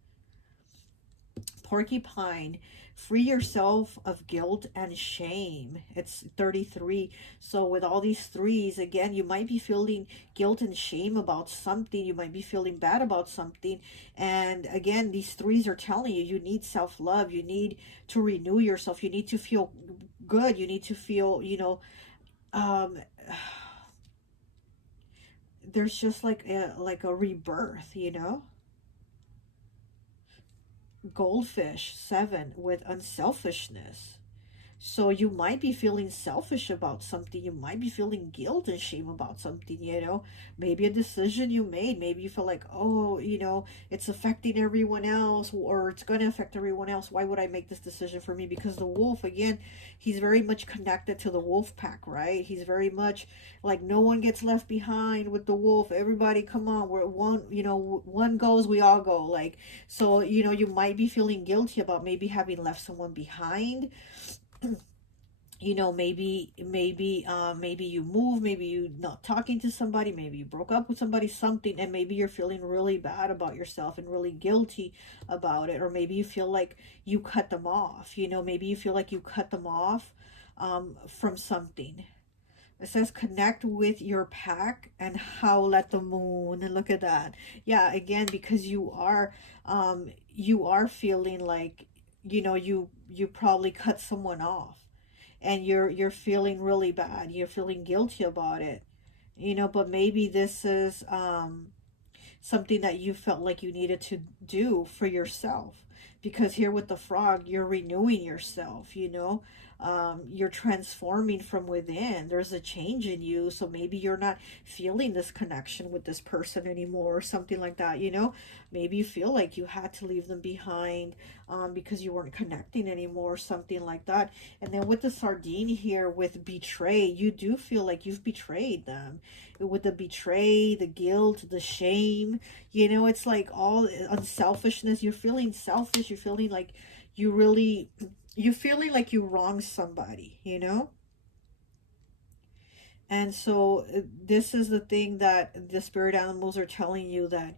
Porcupine, free yourself of guilt and shame. It's 33. So with all these 3s, again, you might be feeling guilt and shame about something. You might be feeling bad about something. And again, these 3s are telling you, you need self-love. You need to renew yourself. You need to feel good. You need to feel, you know, there's just like a rebirth, you know. Goldfish, 7, with unselfishness. So you might be feeling selfish about something. You might be feeling guilt and shame about something, you know. Maybe a decision you made. Maybe you feel like, oh, you know, it's affecting everyone else, or it's going to affect everyone else. Why would I make this decision for me? Because the wolf, again, he's very much connected to the wolf pack, right? He's very much like no one gets left behind with the wolf. Everybody, come on, we're one, you know, one goes, we all go. Like, so, you know, you might be feeling guilty about maybe having left someone behind. You know, maybe you move, maybe you not talking to somebody, maybe you broke up with somebody, something, and maybe you're feeling really bad about yourself and really guilty about it. Or maybe you feel like you cut them off, you know, maybe you feel like you cut them off from something. It says connect with your pack and howl at the moon. And look at that. Yeah, again, because you are feeling like, you know, you probably cut someone off, and you're feeling really bad. You're feeling guilty about it, you know. But maybe this is something that you felt like you needed to do for yourself, because here with the frog, you're renewing yourself, you know. you're transforming from within. There's a change in you. So maybe you're not feeling this connection with this person anymore or something like that, you know. Maybe you feel like you had to leave them behind because you weren't connecting anymore or something like that. And then with the sardine here with betray, you do feel like you've betrayed them. With the betray, the guilt, the shame, you know, it's like all unselfishness. You're feeling selfish. You're feeling like you're feeling like you wronged somebody, you know. And so this is the thing that the spirit animals are telling you, that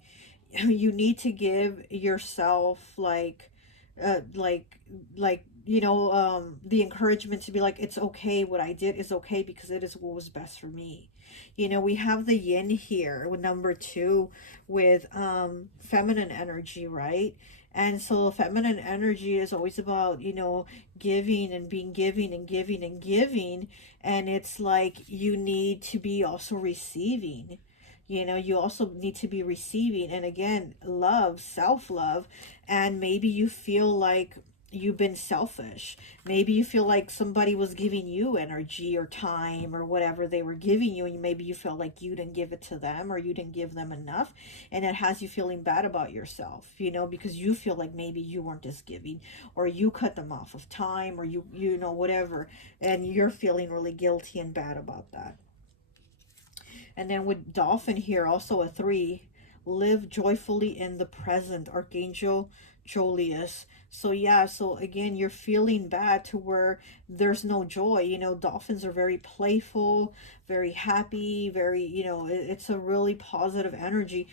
you need to give yourself uh like you know, the encouragement to be like, it's okay, what I did is okay, because it is what was best for me. You know, we have the yin here with number 2 with feminine energy, right? And so feminine energy is always about, you know, giving and being giving and giving and giving. And it's like you need to be also receiving. You know, you also need to be receiving. And again, love, self-love. And maybe you feel like you've been selfish. Maybe you feel like somebody was giving you energy or time or whatever they were giving you, and maybe you felt like you didn't give it to them, or you didn't give them enough, and it has you feeling bad about yourself, you know, because you feel like maybe you weren't just giving, or you cut them off of time, or you know, whatever, and you're feeling really guilty and bad about that. And then with dolphin here, also a 3, live joyfully in the present, Archangel Jolius. So yeah, so again, you're feeling bad to where there's no joy. You know, dolphins are very playful, very happy, very, you know, it's a really positive energy.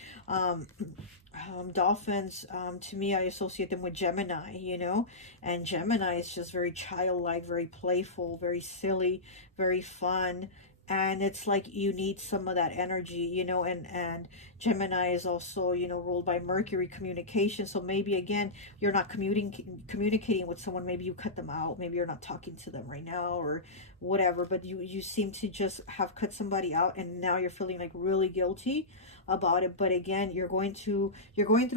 Dolphins, to me, I associate them with Gemini, you know, and Gemini is just very childlike, very playful, very silly, very fun. And it's like you need some of that energy, you know. And Gemini is also, you know, ruled by Mercury, communication. So maybe again, you're not communicating with someone. Maybe you cut them out. Maybe you're not talking to them right now or whatever, but you seem to just have cut somebody out, and now you're feeling like really guilty about it. But again, you're going through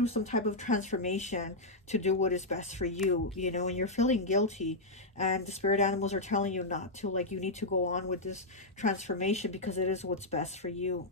some type of transformation to do what is best for you, you know, and you're feeling guilty, and the spirit animals are telling you not to, like, you need to go on with this transformation because it is what's best for you.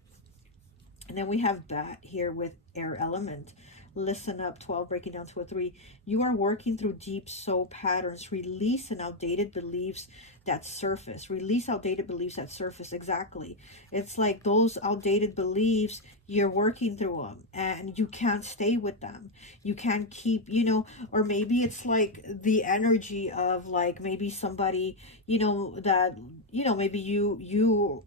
And then we have bat here with air element. Listen up, 12, breaking down to a 3. You are working through deep soul patterns. Release and outdated beliefs that surface. Release outdated beliefs that surface. Exactly. It's like those outdated beliefs, you're working through them and you can't stay with them. You can't keep, you know, or maybe it's like the energy of like maybe somebody, you know, that, you know, maybe you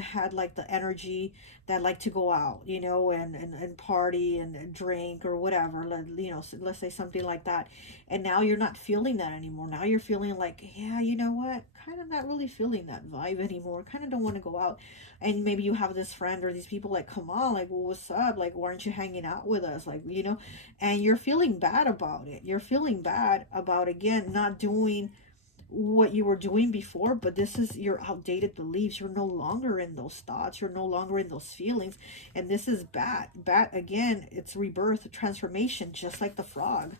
had like the energy that like to go out, you know, and party and drink or whatever, you know, let's say something like that. And now you're not feeling that anymore. Now you're feeling like, yeah, you know what, kind of not really feeling that vibe anymore. Kind of don't want to go out. And maybe you have this friend or these people like, come on, like, well, what's up? Like, why aren't you hanging out with us? Like, you know, and you're feeling bad about it. You're feeling bad about, again, not doing what you were doing before, but this is your outdated beliefs. You're no longer in those thoughts, you're no longer in those feelings, and this is bat again, it's rebirth, transformation, just like the frog,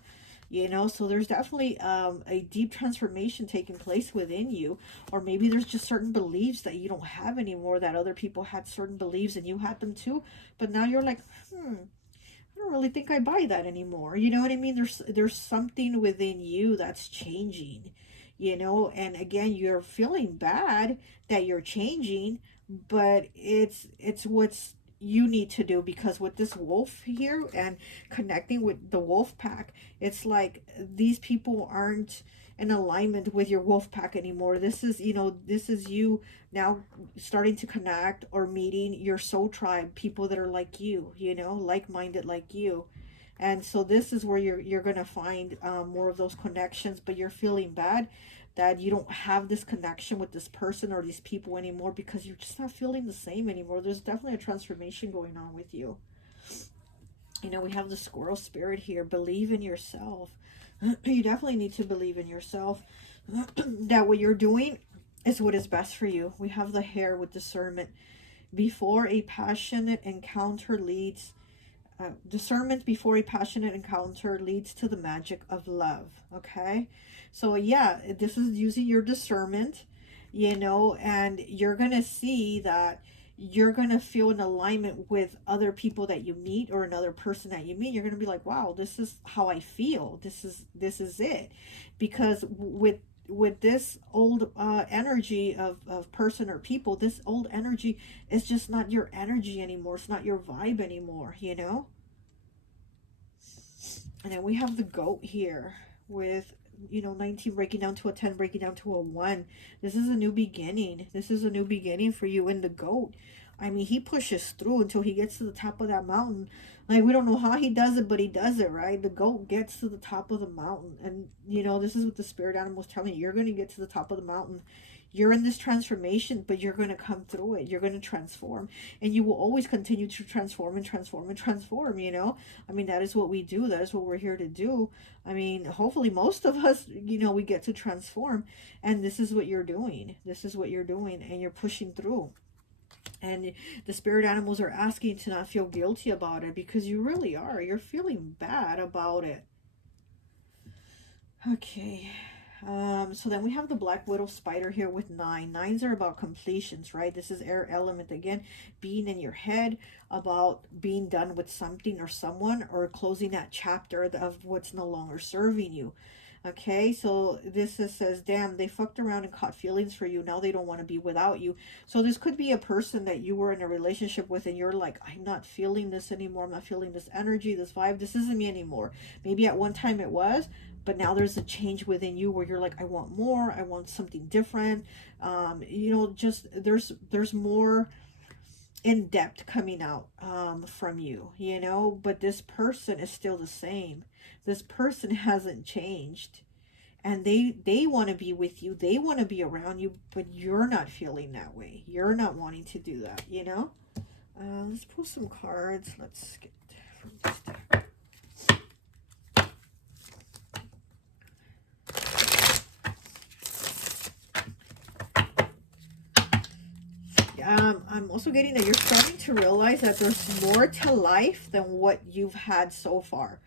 you know. So there's definitely a deep transformation taking place within you, or maybe there's just certain beliefs that you don't have anymore, that other people had certain beliefs and you had them too, but now you're like, I don't really think I buy that anymore, you know what I mean? There's something within you that's changing, you know. And again, you're feeling bad that you're changing, but it's what's you need to do, because with this wolf here and connecting with the wolf pack, it's like these people aren't in alignment with your wolf pack anymore. This is, you know, this is you now starting to connect or meeting your soul tribe, people that are like you know, like-minded like you. And so this is where you're gonna find more of those connections, but you're feeling bad that you don't have this connection with this person or these people anymore because you're just not feeling the same anymore. There's definitely a transformation going on with you. You know, we have the squirrel spirit here. Believe in yourself. You definitely need to believe in yourself. That what you're doing is what is best for you. We have the hare with discernment. Before a passionate encounter leads discernment before a passionate encounter leads to the magic of love. Okay, so yeah, this is using your discernment, you know, and you're gonna see that you're gonna feel in alignment with other people that you meet, or another person that you meet. You're gonna be like, wow, this is how I feel, this is it. Because with this old energy of person or people, this old energy is just not your energy anymore. It's not your vibe anymore, you know. And then we have the goat here with, you know, 19 breaking down to a 10, breaking down to a 1. This is a new beginning. This is a new beginning for you in the goat. I mean, he pushes through until he gets to the top of that mountain. Like, we don't know how he does it, but he does it, right? The goat gets to the top of the mountain. And, you know, this is what the spirit animal is telling you. You're going to get to the top of the mountain. You're in this transformation, but you're going to come through it. You're going to transform. And you will always continue to transform and transform and transform, you know? I mean, that is what we do. That is what we're here to do. I mean, hopefully most of us, you know, we get to transform. And this is what you're doing. This is what you're doing. And you're pushing through. And the spirit animals are asking to not feel guilty about it, because you really are. You're feeling bad about it. Okay. So then we have the Black Widow Spider here with 9. 9s are about completions, right? This is air element again, being in your head about being done with something or someone, or closing that chapter of what's no longer serving you. Okay, so this says, damn, they fucked around and caught feelings for you. Now they don't want to be without you. So this could be a person that you were in a relationship with, and you're like, I'm not feeling this anymore. I'm not feeling this energy, this vibe. This isn't me anymore. Maybe at one time it was, but now there's a change within you where you're like, I want more. I want something different. You know, just there's more in depth coming out from you, you know, but this person is still the same. This person hasn't changed, and they want to be with you. They want to be around you, but you're not feeling that way. You're not wanting to do that, you know. Let's pull some cards. Let's get from this deck. I'm also getting that you're starting to realize that there's more to life than what you've had so far,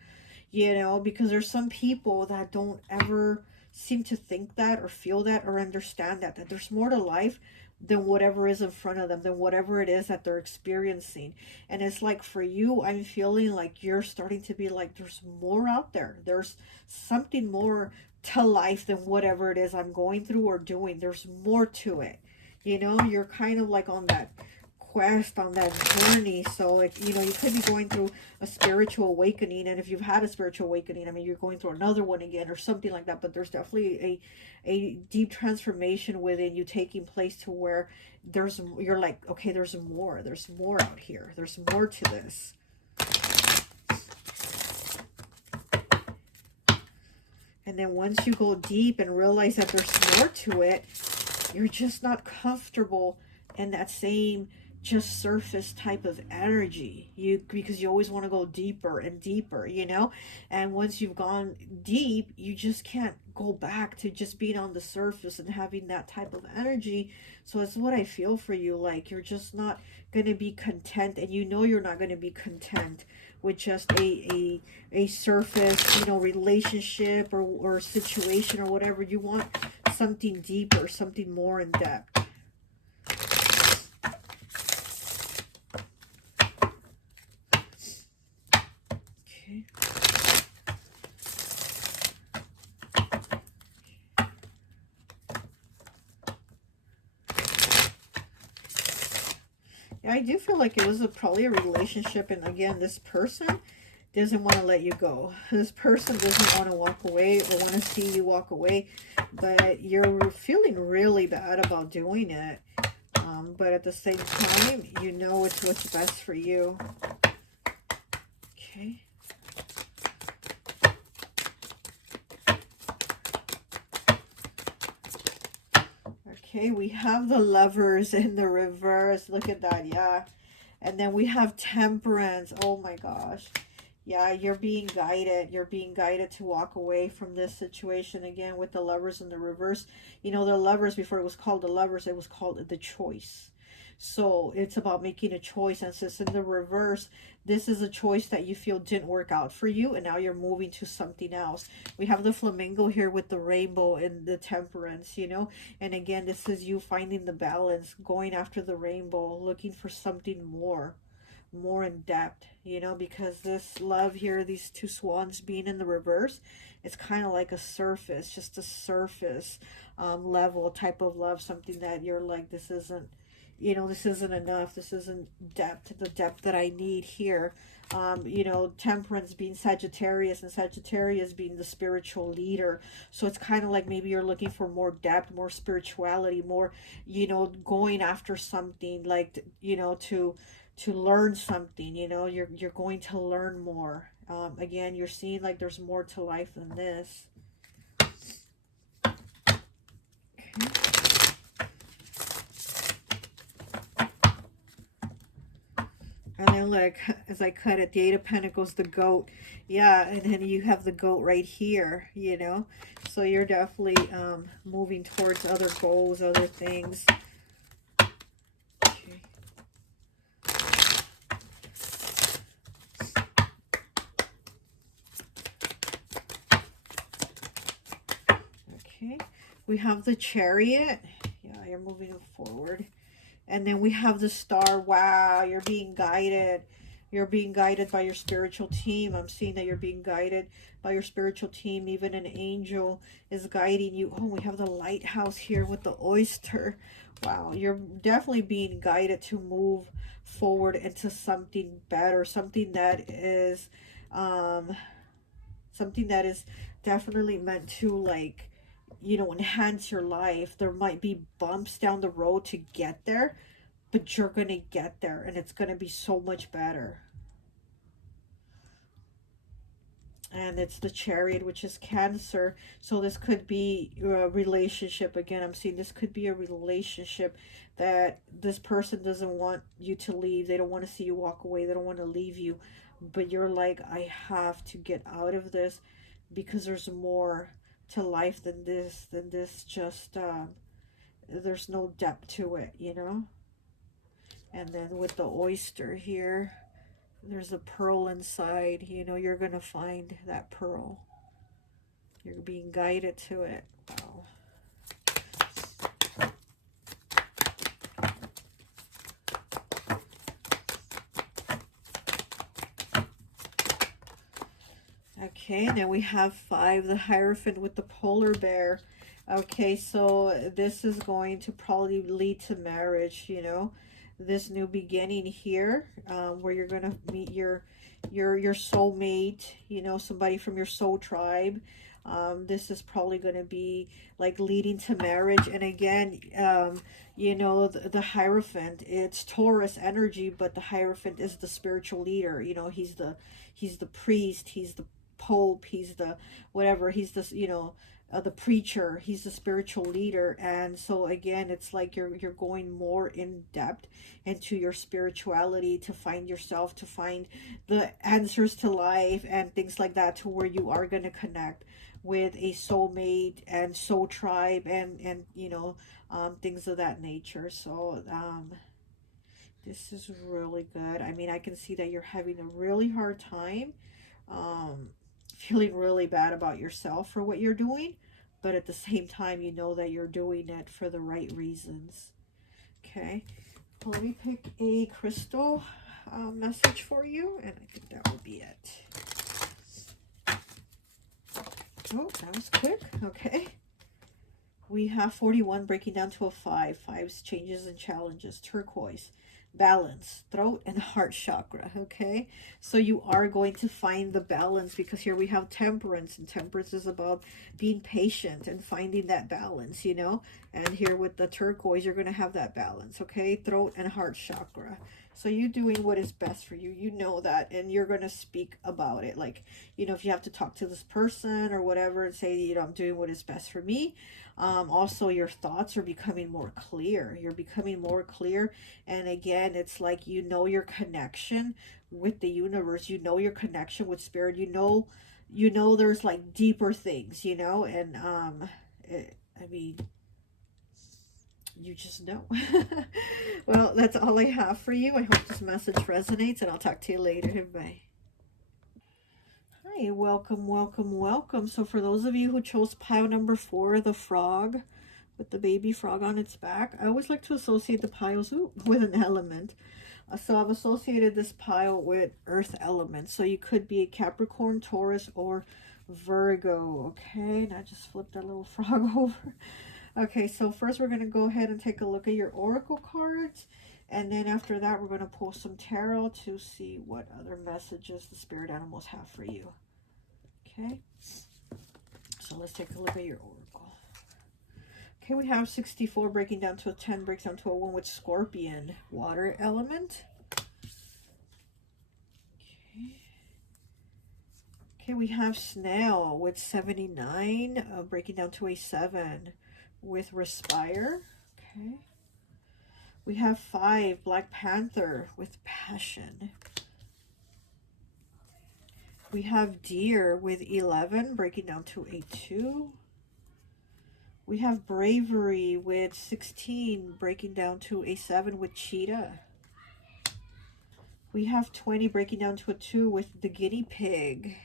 you know, because there's some people that don't ever seem to think that or feel that or understand that there's more to life than whatever is in front of them, than whatever it is that they're experiencing. And it's like, for you, I'm feeling like you're starting to be like, there's more out there. There's something more to life than whatever it is I'm going through or doing. There's more to it. You know, you're kind of like on that quest, on that journey. So, like, you know, you could be going through a spiritual awakening. And if you've had a spiritual awakening, I mean, you're going through another one again or something like that. But there's definitely a deep transformation within you taking place, to where you're like, okay, there's more out here. There's more to this. And then once you go deep and realize that there's more to it, you're just not comfortable in that same just surface type of energy, because you always want to go deeper and deeper, you know. And once you've gone deep, you just can't go back to just being on the surface and having that type of energy. So it's what I feel for you. Like, you're just not going to be content, and you know you're not going to be content with just a surface, you know, relationship or situation or whatever. You want something deeper, something more in depth. Okay. Yeah, I do feel like it was probably a relationship, and again, this person doesn't want to let you go. This person doesn't want to walk away or want to see you walk away, but you're feeling really bad about doing it. But at the same time, you know it's what's best for you. Okay. Okay, we have the Lovers in the reverse. Look at that, yeah. And then we have Temperance. Oh my gosh. Yeah, you're being guided. You're being guided to walk away from this situation again with the Lovers in the reverse. You know, the Lovers, before it was called the Lovers, it was called the Choice. So it's about making a choice. And since in the reverse, this is a choice that you feel didn't work out for you, and now you're moving to something else. We have the flamingo here with the rainbow and the temperance, you know. And again, this is you finding the balance, going after the rainbow, looking for something more in depth, you know, because this love here, these two swans being in the reverse, it's kind of like a surface, just a surface level type of love, something that you're like, this isn't, you know, this isn't enough, this isn't depth, the depth that I need here. You know, temperance being Sagittarius, and Sagittarius being the spiritual leader. So it's kind of like maybe you're looking for more depth, more spirituality, more, you know, going after something like, you know, to learn something, you know, you're going to learn more. Again, you're seeing like there's more to life than this. And then like, as I cut it, the Eight of Pentacles, the goat. Yeah, and then you have the goat right here, you know. So you're definitely moving towards other goals, other things. Okay. Okay. We have the Chariot. Yeah, you're moving forward. And then we have the Star. Wow, you're being guided. You're being guided by your spiritual team. I'm seeing that you're being guided by your spiritual team. Even an angel is guiding you. Oh, we have the lighthouse here with the oyster. Wow, you're definitely being guided to move forward into something better. Something that is definitely meant to, like, you know, enhance your life. There might be bumps down the road to get there, but you're going to get there, and it's going to be so much better. And it's the Chariot, which is Cancer. So this could be a relationship. Again, I'm seeing this could be a relationship that this person doesn't want you to leave. They don't want to see you walk away. They don't want to leave you. But you're like, I have to get out of this because there's more to life than this just there's no depth to it, you know. And then with the oyster here, there's a pearl inside. You know, you're gonna find that pearl. You're being guided to it. Wow. Okay, and then we have 5, the Hierophant with the polar bear. Okay, so this is going to probably lead to marriage, you know, this new beginning here, where you're going to meet your soulmate, you know, somebody from your soul tribe. This is probably going to be like leading to marriage. And again, you know, the Hierophant, it's Taurus energy, but the Hierophant is the spiritual leader. You know, he's the priest, he's the Pope, he's the whatever, he's this, you know, the preacher, he's the spiritual leader. And so again, it's like you're going more in depth into your spirituality to find yourself, to find the answers to life and things like that, to where you are going to connect with a soulmate and soul tribe and you know, things of that nature. So this is really good. I mean, I can see that you're having a really hard time, feeling really bad about yourself for what you're doing, but at the same time, you know that you're doing it for the right reasons. Okay, well, let me pick a crystal message for you, and I think that will be it. Oh, that was quick. Okay. We have 41 breaking down to a 5. 5's changes and challenges. Turquoise. Balance, throat and heart chakra. Okay, so you are going to find the balance, because here we have temperance, and temperance is about being patient and finding that balance, you know. And here with the turquoise, you're going to have that balance. Okay, throat and heart chakra. So you doing what is best for you, you know that, and you're going to speak about it. Like, you know, if you have to talk to this person or whatever and say, you know, I'm doing what is best for me. Also, your thoughts are becoming more clear. You're becoming more clear. And again, it's like, you know, your connection with the universe, you know, your connection with spirit, you know, there's like deeper things, you know. And I mean, you just know. Well, that's all I have for you. I hope this message resonates, and I'll talk to you later. Bye. Hi, welcome, welcome, welcome. So for those of you who chose pile number 4, the frog with the baby frog on its back, I always like to associate the piles with an element. So I've associated this pile with earth element. So you could be a Capricorn, Taurus, or Virgo. Okay, and I just flipped that little frog over. Okay, so first we're going to go ahead and take a look at your oracle cards. And then after that, we're going to pull some tarot to see what other messages the spirit animals have for you. Okay, so let's take a look at your oracle. Okay, we have 64 breaking down to a 10, breaks down to a 1 with Scorpion, water element. Okay, we have Snail with 79, breaking down to a 7 with Respire. Okay. We have 5, Black Panther with Passion. We have Deer with 11, breaking down to a 2. We have Bravery with 16, breaking down to a 7 with Cheetah. We have 20, breaking down to a 2 with the Guinea Pig.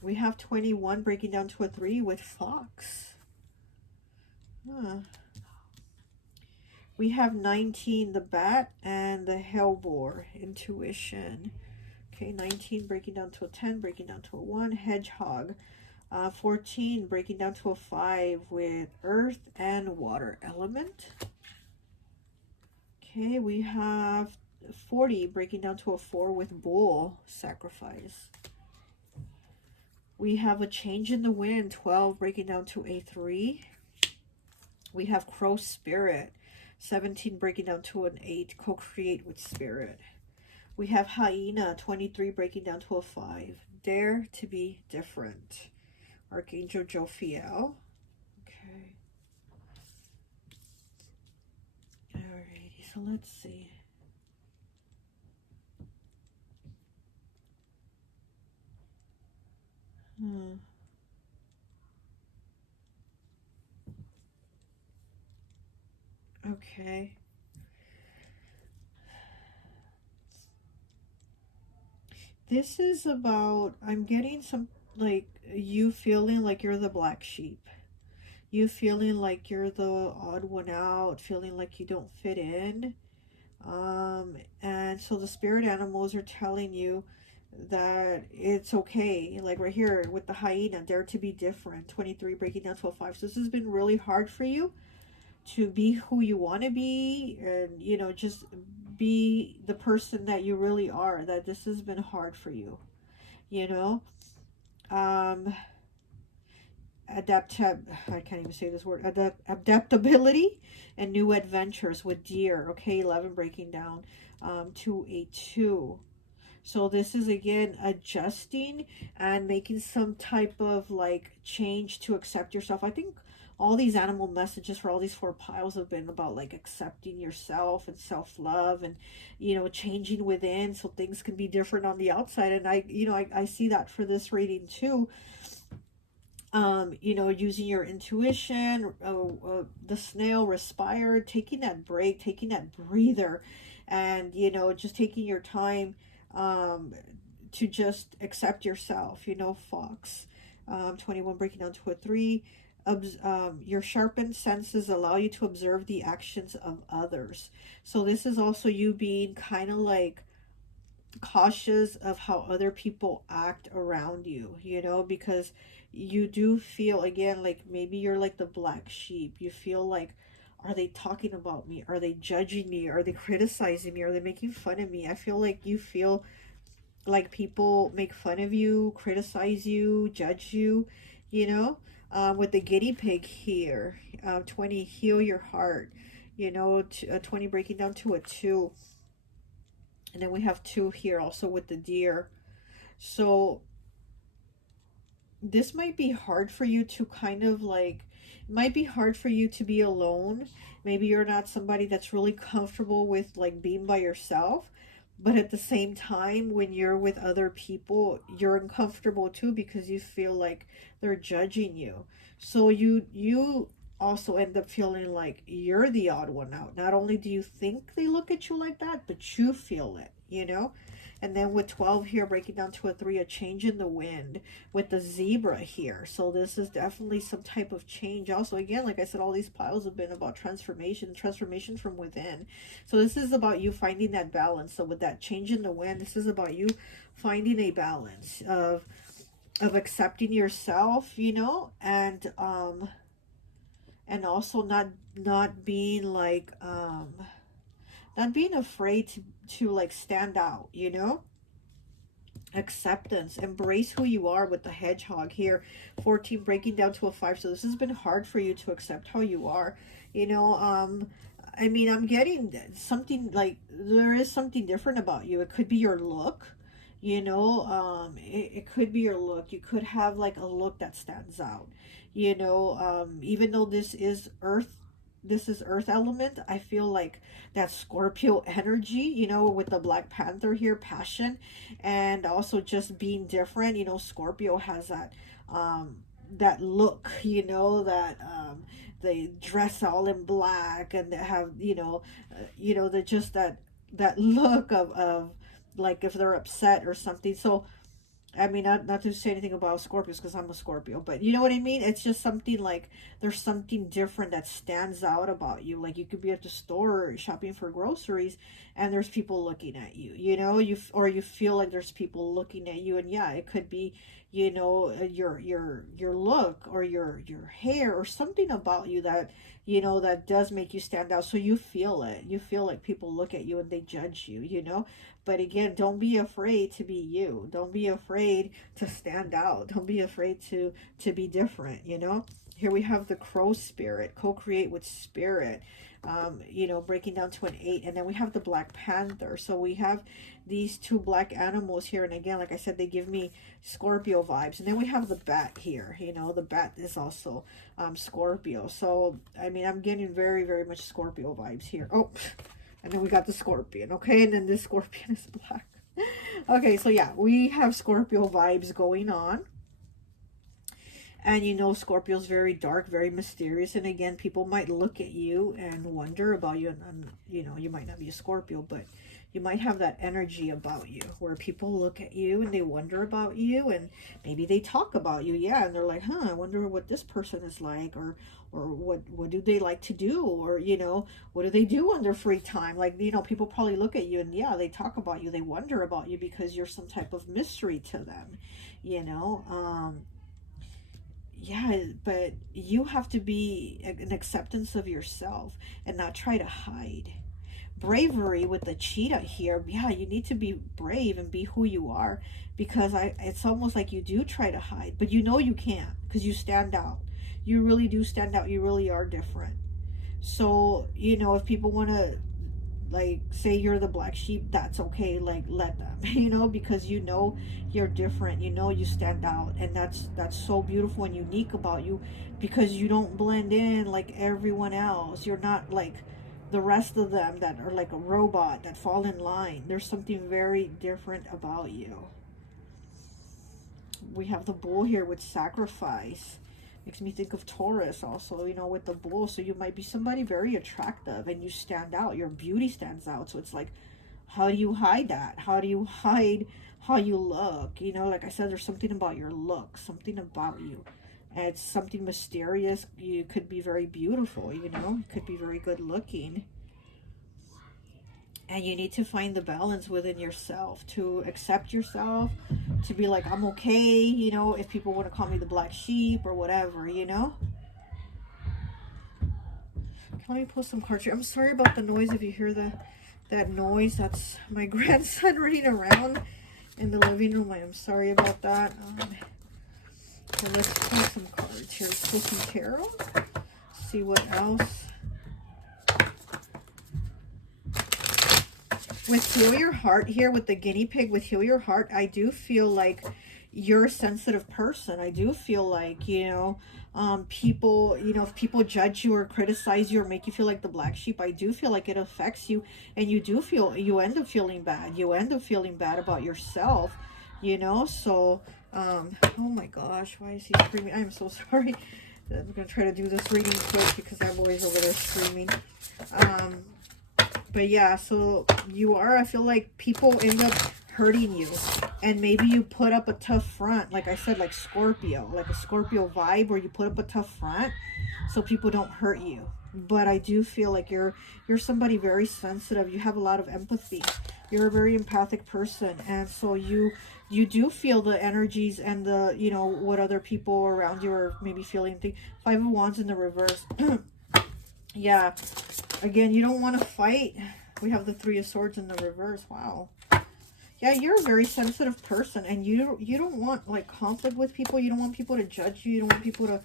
We have 21, breaking down to a 3 with Fox. We have 19, the Bat and the Hellboar, Intuition. Okay, 19, breaking down to a 10, breaking down to a 1, Hedgehog. 14, breaking down to a 5 with Earth and Water element. Okay, we have 40, breaking down to a 4 with Bull, Sacrifice. We have a Change in the Wind, 12, breaking down to a 3. We have Crow Spirit, 17, breaking down to an 8, Co-create with Spirit. We have Hyena, 23, breaking down to a 5, Dare to be Different. Archangel Jophiel. Okay. Alrighty, so let's see. Okay. This is about, I'm getting some, like, you feeling like you're the black sheep. You feeling like you're the odd one out, feeling like you don't fit in. And so the spirit animals are telling you that it's okay. Like right here with the hyena, dare to be different. 23, breaking down to a 5. So this has been really hard for you to be who you want to be, and you know, just be the person that you really are. That this has been hard for you, you know. I can't even say this word. Adaptability and new adventures with Deer. Okay, 11, breaking down to a 2. So this is again adjusting and making some type of like change to accept yourself. I think all these animal messages for all these 4 piles have been about like accepting yourself and self-love, and you know, changing within so things can be different on the outside. And I see that for this reading too. You know, using your intuition, the snail, Respire, taking that break, taking that breather, and you know, just taking your time to just accept yourself, you know, Fox. 21, breaking down to a 3. Your sharpened senses allow you to observe the actions of others. So this is also you being kind of like cautious of how other people act around you, you know, because you do feel again like maybe you're like the black sheep. You feel like, are they talking about me? Are they judging me? Are they criticizing me? Are they making fun of me? I feel like you feel like people make fun of you, criticize you, judge you, you know. With the guinea pig here, 20, heal your heart, you know, 20, breaking down to a 2. And then we have 2 here also with the deer. So this might be hard for you to kind of like, it might be hard for you to be alone. Maybe you're not somebody that's really comfortable with like being by yourself. But at the same time, when you're with other people, you're uncomfortable too because you feel like they're judging you. So you also end up feeling like you're the odd one out. Not only do you think they look at you like that, but you feel it, you know? And then with 12 here, breaking down to a 3, a change in the wind with the zebra here. So this is definitely some type of change. Also, again, like I said, all these piles have been about transformation from within. So this is about you finding that balance. So with that change in the wind, this is about you finding a balance of accepting yourself, you know, and also not being like not being afraid to like stand out, you know. Acceptance, embrace who you are with the hedgehog here. 14 breaking down to a 5. So this has been hard for you to accept how you are, you know. I mean, I'm getting something like there is something different about you. It could be your look, you know. It could be your look. You could have like a look that stands out, you know. Even though this is earth element, I feel like that Scorpio energy, you know, with the Black Panther here, passion, and also just being different, you know. Scorpio has that that look, you know, that they dress all in black and they have, you know, they're just that look of like if they're upset or something. So I mean, not to say anything about Scorpios because I'm a Scorpio, but you know what I mean? It's just something like there's something different that stands out about you. Like you could be at the store shopping for groceries and there's people looking at you, you know, you feel like there's people looking at you. And yeah, it could be, you know, your look or your hair or something about you that, you know, that does make you stand out. So you feel it. You feel like people look at you and they judge you, you know. But again, don't be afraid to be you. Don't be afraid to stand out. Don't be afraid to be different, you know. Here we have the crow spirit, co-create with spirit, you know, breaking down to an 8. And then we have the Black Panther. So we have these two black animals here. And again, like I said, they give me Scorpio vibes. And then we have the bat here. You know, the bat is also Scorpio. So, I mean, I'm getting very, very much Scorpio vibes here. Oh, and then we got the scorpion, okay? And then this scorpion is black. Okay, so yeah, we have Scorpio vibes going on. And you know, Scorpio's very dark, very mysterious. And again, people might look at you and wonder about you. And you know, you might not be a Scorpio, but you might have that energy about you where people look at you and they wonder about you. And maybe they talk about you, yeah. And they're like, huh, I wonder what this person is like. Or what do they like to do? Or, you know, what do they do on their free time? Like, you know, people probably look at you and yeah, they talk about you. They wonder about you because you're some type of mystery to them, you know. Yeah, but you have to be an acceptance of yourself and not try to hide. Bravery with the cheetah here. Yeah, you need to be brave and be who you are, because it's almost like you do try to hide, but you know you can't because you stand out. You really do stand out. You really are different. So, you know, if people want to like say you're the black sheep, that's okay. Like, let them, you know, because you know you're different, you know you stand out, and that's so beautiful and unique about you, because you don't blend in like everyone else. You're not like the rest of them that are like a robot that fall in line. There's something very different about you. We have the bull here with sacrifice. Makes me think of Taurus also, you know, with the bull. So you might be somebody very attractive and you stand out. Your beauty stands out. So it's like, how do you hide that? How do you hide how you look? You know, like I said, there's something about your look, something about you. And it's something mysterious. You could be very beautiful, you know, you could be very good looking. And you need to find the balance within yourself, to accept yourself, to be like, I'm okay, you know, if people want to call me the black sheep or whatever, you know. Let me pull some cards here. I'm sorry about the noise. If you hear that noise, that's my grandson running around in the living room. I am sorry about that. So let's pull some cards here. Let's pull some tarot. See what else. With Heal Your Heart here, with the guinea pig, with Heal Your Heart, I do feel like you're a sensitive person. I do feel like, you know, people, you know, if people judge you or criticize you or make you feel like the black sheep, I do feel like it affects you, and you do feel, you end up feeling bad. You end up feeling bad about yourself, you know. So, oh my gosh, why is he screaming? I'm so sorry. I'm going to try to do this reading quick because I'm always over there screaming. But yeah, so you are, I feel like people end up hurting you. And maybe you put up a tough front. Like I said, like Scorpio. Like a Scorpio vibe where you put up a tough front so people don't hurt you. But I do feel like you're somebody very sensitive. You have a lot of empathy. You're a very empathic person. And so you do feel the energies and the, you know, what other people around you are maybe feeling. Five of Wands in the reverse. Yeah. Again, you don't want to fight. We have the Three of Swords in the reverse. Wow. Yeah, you're a very sensitive person, and you don't want like conflict with people. You don't want people to judge you. You don't want people to,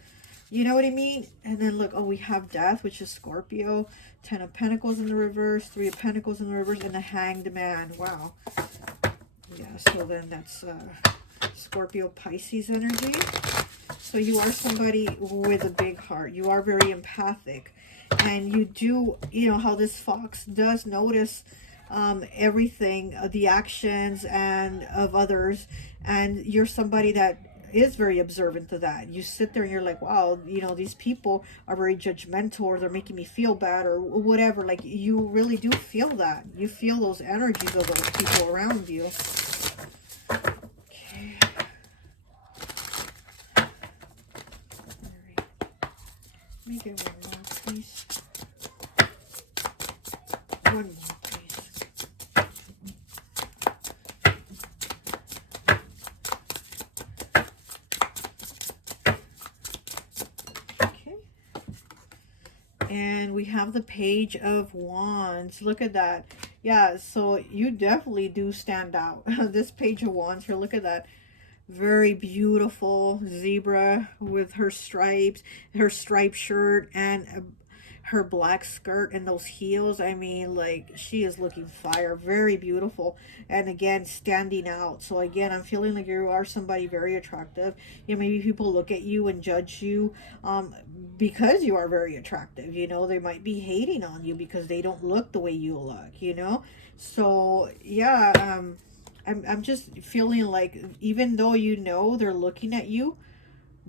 you know what I mean? And then look, oh, we have Death, which is Scorpio. 10 of Pentacles in the reverse, 3 of Pentacles in the reverse, and the Hanged Man. Wow. Yeah, so then that's Scorpio Pisces energy. So you are somebody with a big heart. You are very empathic. And you do, you know, how this fox does notice everything, the actions and of others. And you're somebody that is very observant to that. You sit there and you're like, wow, you know, these people are very judgmental, or they're making me feel bad, or whatever. Like, you really do feel that. You feel those energies of those people around you. Okay. All right. Let me get one more, please. One more, please. Okay. And we have the Page of Wands. Look at that. Yeah, so you definitely do stand out. This Page of Wands here, look at that. Very beautiful zebra with her stripes, her striped shirt, and her black skirt and those heels. I mean, like, she is looking fire. Very beautiful. And again, standing out. So again, I'm feeling like you are somebody very attractive. You know, maybe people look at you and judge you because you are very attractive. You know, they might be hating on you because they don't look the way you look, you know. So yeah, I'm just feeling like, even though you know they're looking at you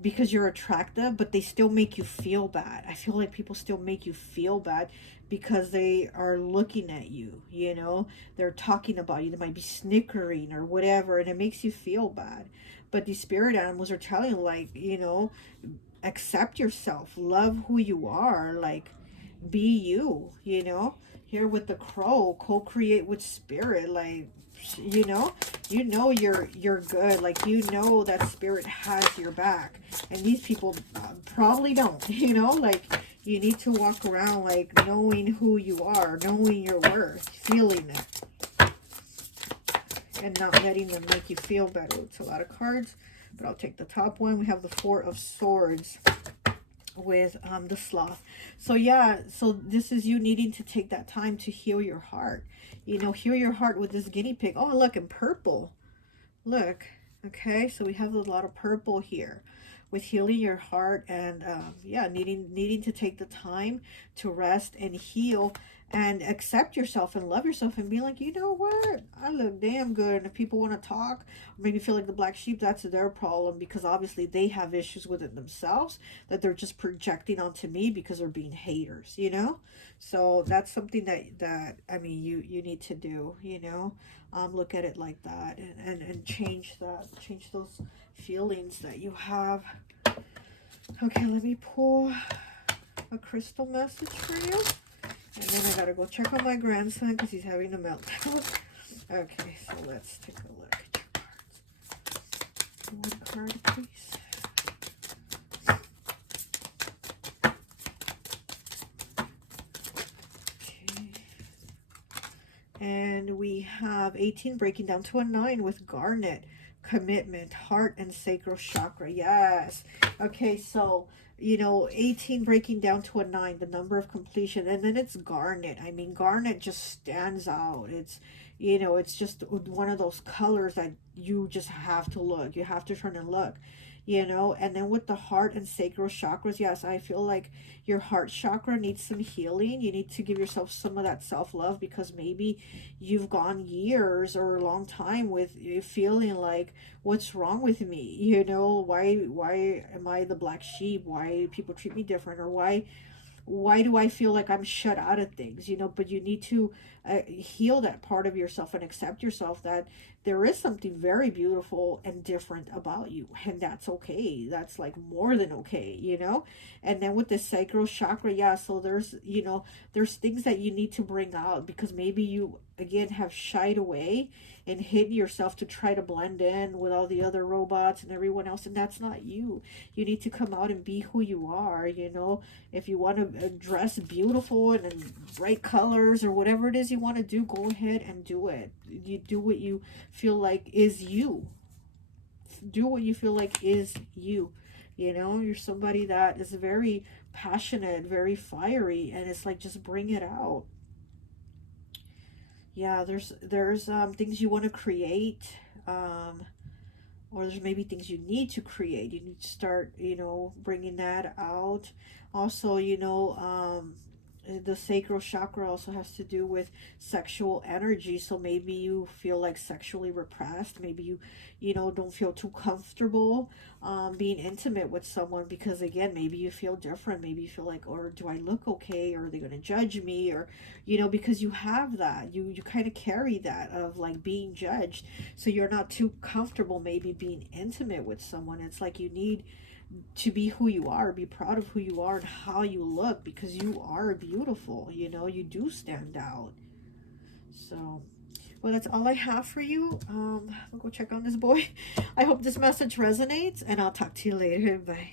because you're attractive, but they still make you feel bad. I feel like people still make you feel bad because they are looking at you, you know. They're talking about you. They might be snickering or whatever, and it makes you feel bad. But these spirit animals are telling you, like, you know, accept yourself. Love who you are. Like, be you, you know. Here with the Crow, co-create with spirit. Like, you know you're good. Like, you know that spirit has your back, and these people probably don't. You know, like, you need to walk around like knowing who you are, knowing your worth, feeling it, and not letting them make you feel better. It's a lot of cards, but I'll take the top one. We have the Four of Swords with the Sloth. So yeah, so this is you needing to take that time to heal your heart. You know, heal your heart with this guinea pig. Oh, look, in purple. Look. Okay, so we have a lot of purple here with healing your heart, and yeah, needing to take the time to rest and heal and accept yourself and love yourself and be like, you know what, I look damn good. And if people want to talk or maybe feel like the black sheep, that's their problem, because obviously they have issues with it themselves that they're just projecting onto me because they're being haters, you know. So that's something that I mean, you need to do, you know. Look at it like that, and change those feelings that you have. Okay, let me pull a crystal message for you. And then I gotta go check on my grandson because he's having a meltdown. Okay, so let's take a look at your cards. One card, please. Okay. And we have 18 breaking down to a 9 with Garnet. Commitment, heart, and sacral chakra. Yes. Okay, so, you know, 18 breaking down to a 9, the number of completion, and then it's Garnet. I mean, Garnet just stands out. You know, it's just one of those colors that you just have to look. You have to turn and look, you know. And then with the heart and sacral chakras, yes, I feel like your heart chakra needs some healing. You need to give yourself some of that self-love, because maybe you've gone years or a long time with feeling like, what's wrong with me? You know, why am I the black sheep? Why do people treat me different? Or why do I feel like I'm shut out of things, you know? But you need to heal that part of yourself and accept yourself, that there is something very beautiful and different about you, and that's okay. That's like more than okay, you know. And then with the sacral chakra, yeah, so there's, you know, there's things that you need to bring out, because maybe you again have shied away and hidden yourself to try to blend in with all the other robots and everyone else, and that's not you. You need to come out and be who you are, you know. If you want to dress beautiful and in bright colors or whatever it is you want to do, go ahead and do it. You do what you feel like is you. Do what you feel like is you. You know, you're somebody that is very passionate, very fiery, and it's like, just bring it out. Yeah, there's things you want to create, or there's maybe things you need to create. You need to start, you know, bringing that out. Also, you know, the sacral chakra also has to do with sexual energy. So maybe you feel like sexually repressed. Maybe you know, don't feel too comfortable being intimate with someone, because again, maybe you feel different. Maybe you feel like, or do I look okay? Or are they going to judge me? Or, you know, because you have that, you kind of carry that of like being judged. So you're not too comfortable maybe being intimate with someone. It's like you need to be who you are, be proud of who you are and how you look, because you are beautiful, you know, you do stand out. So, well, that's all I have for you. I'll go check on this boy. I hope this message resonates, and I'll talk to you later. Bye.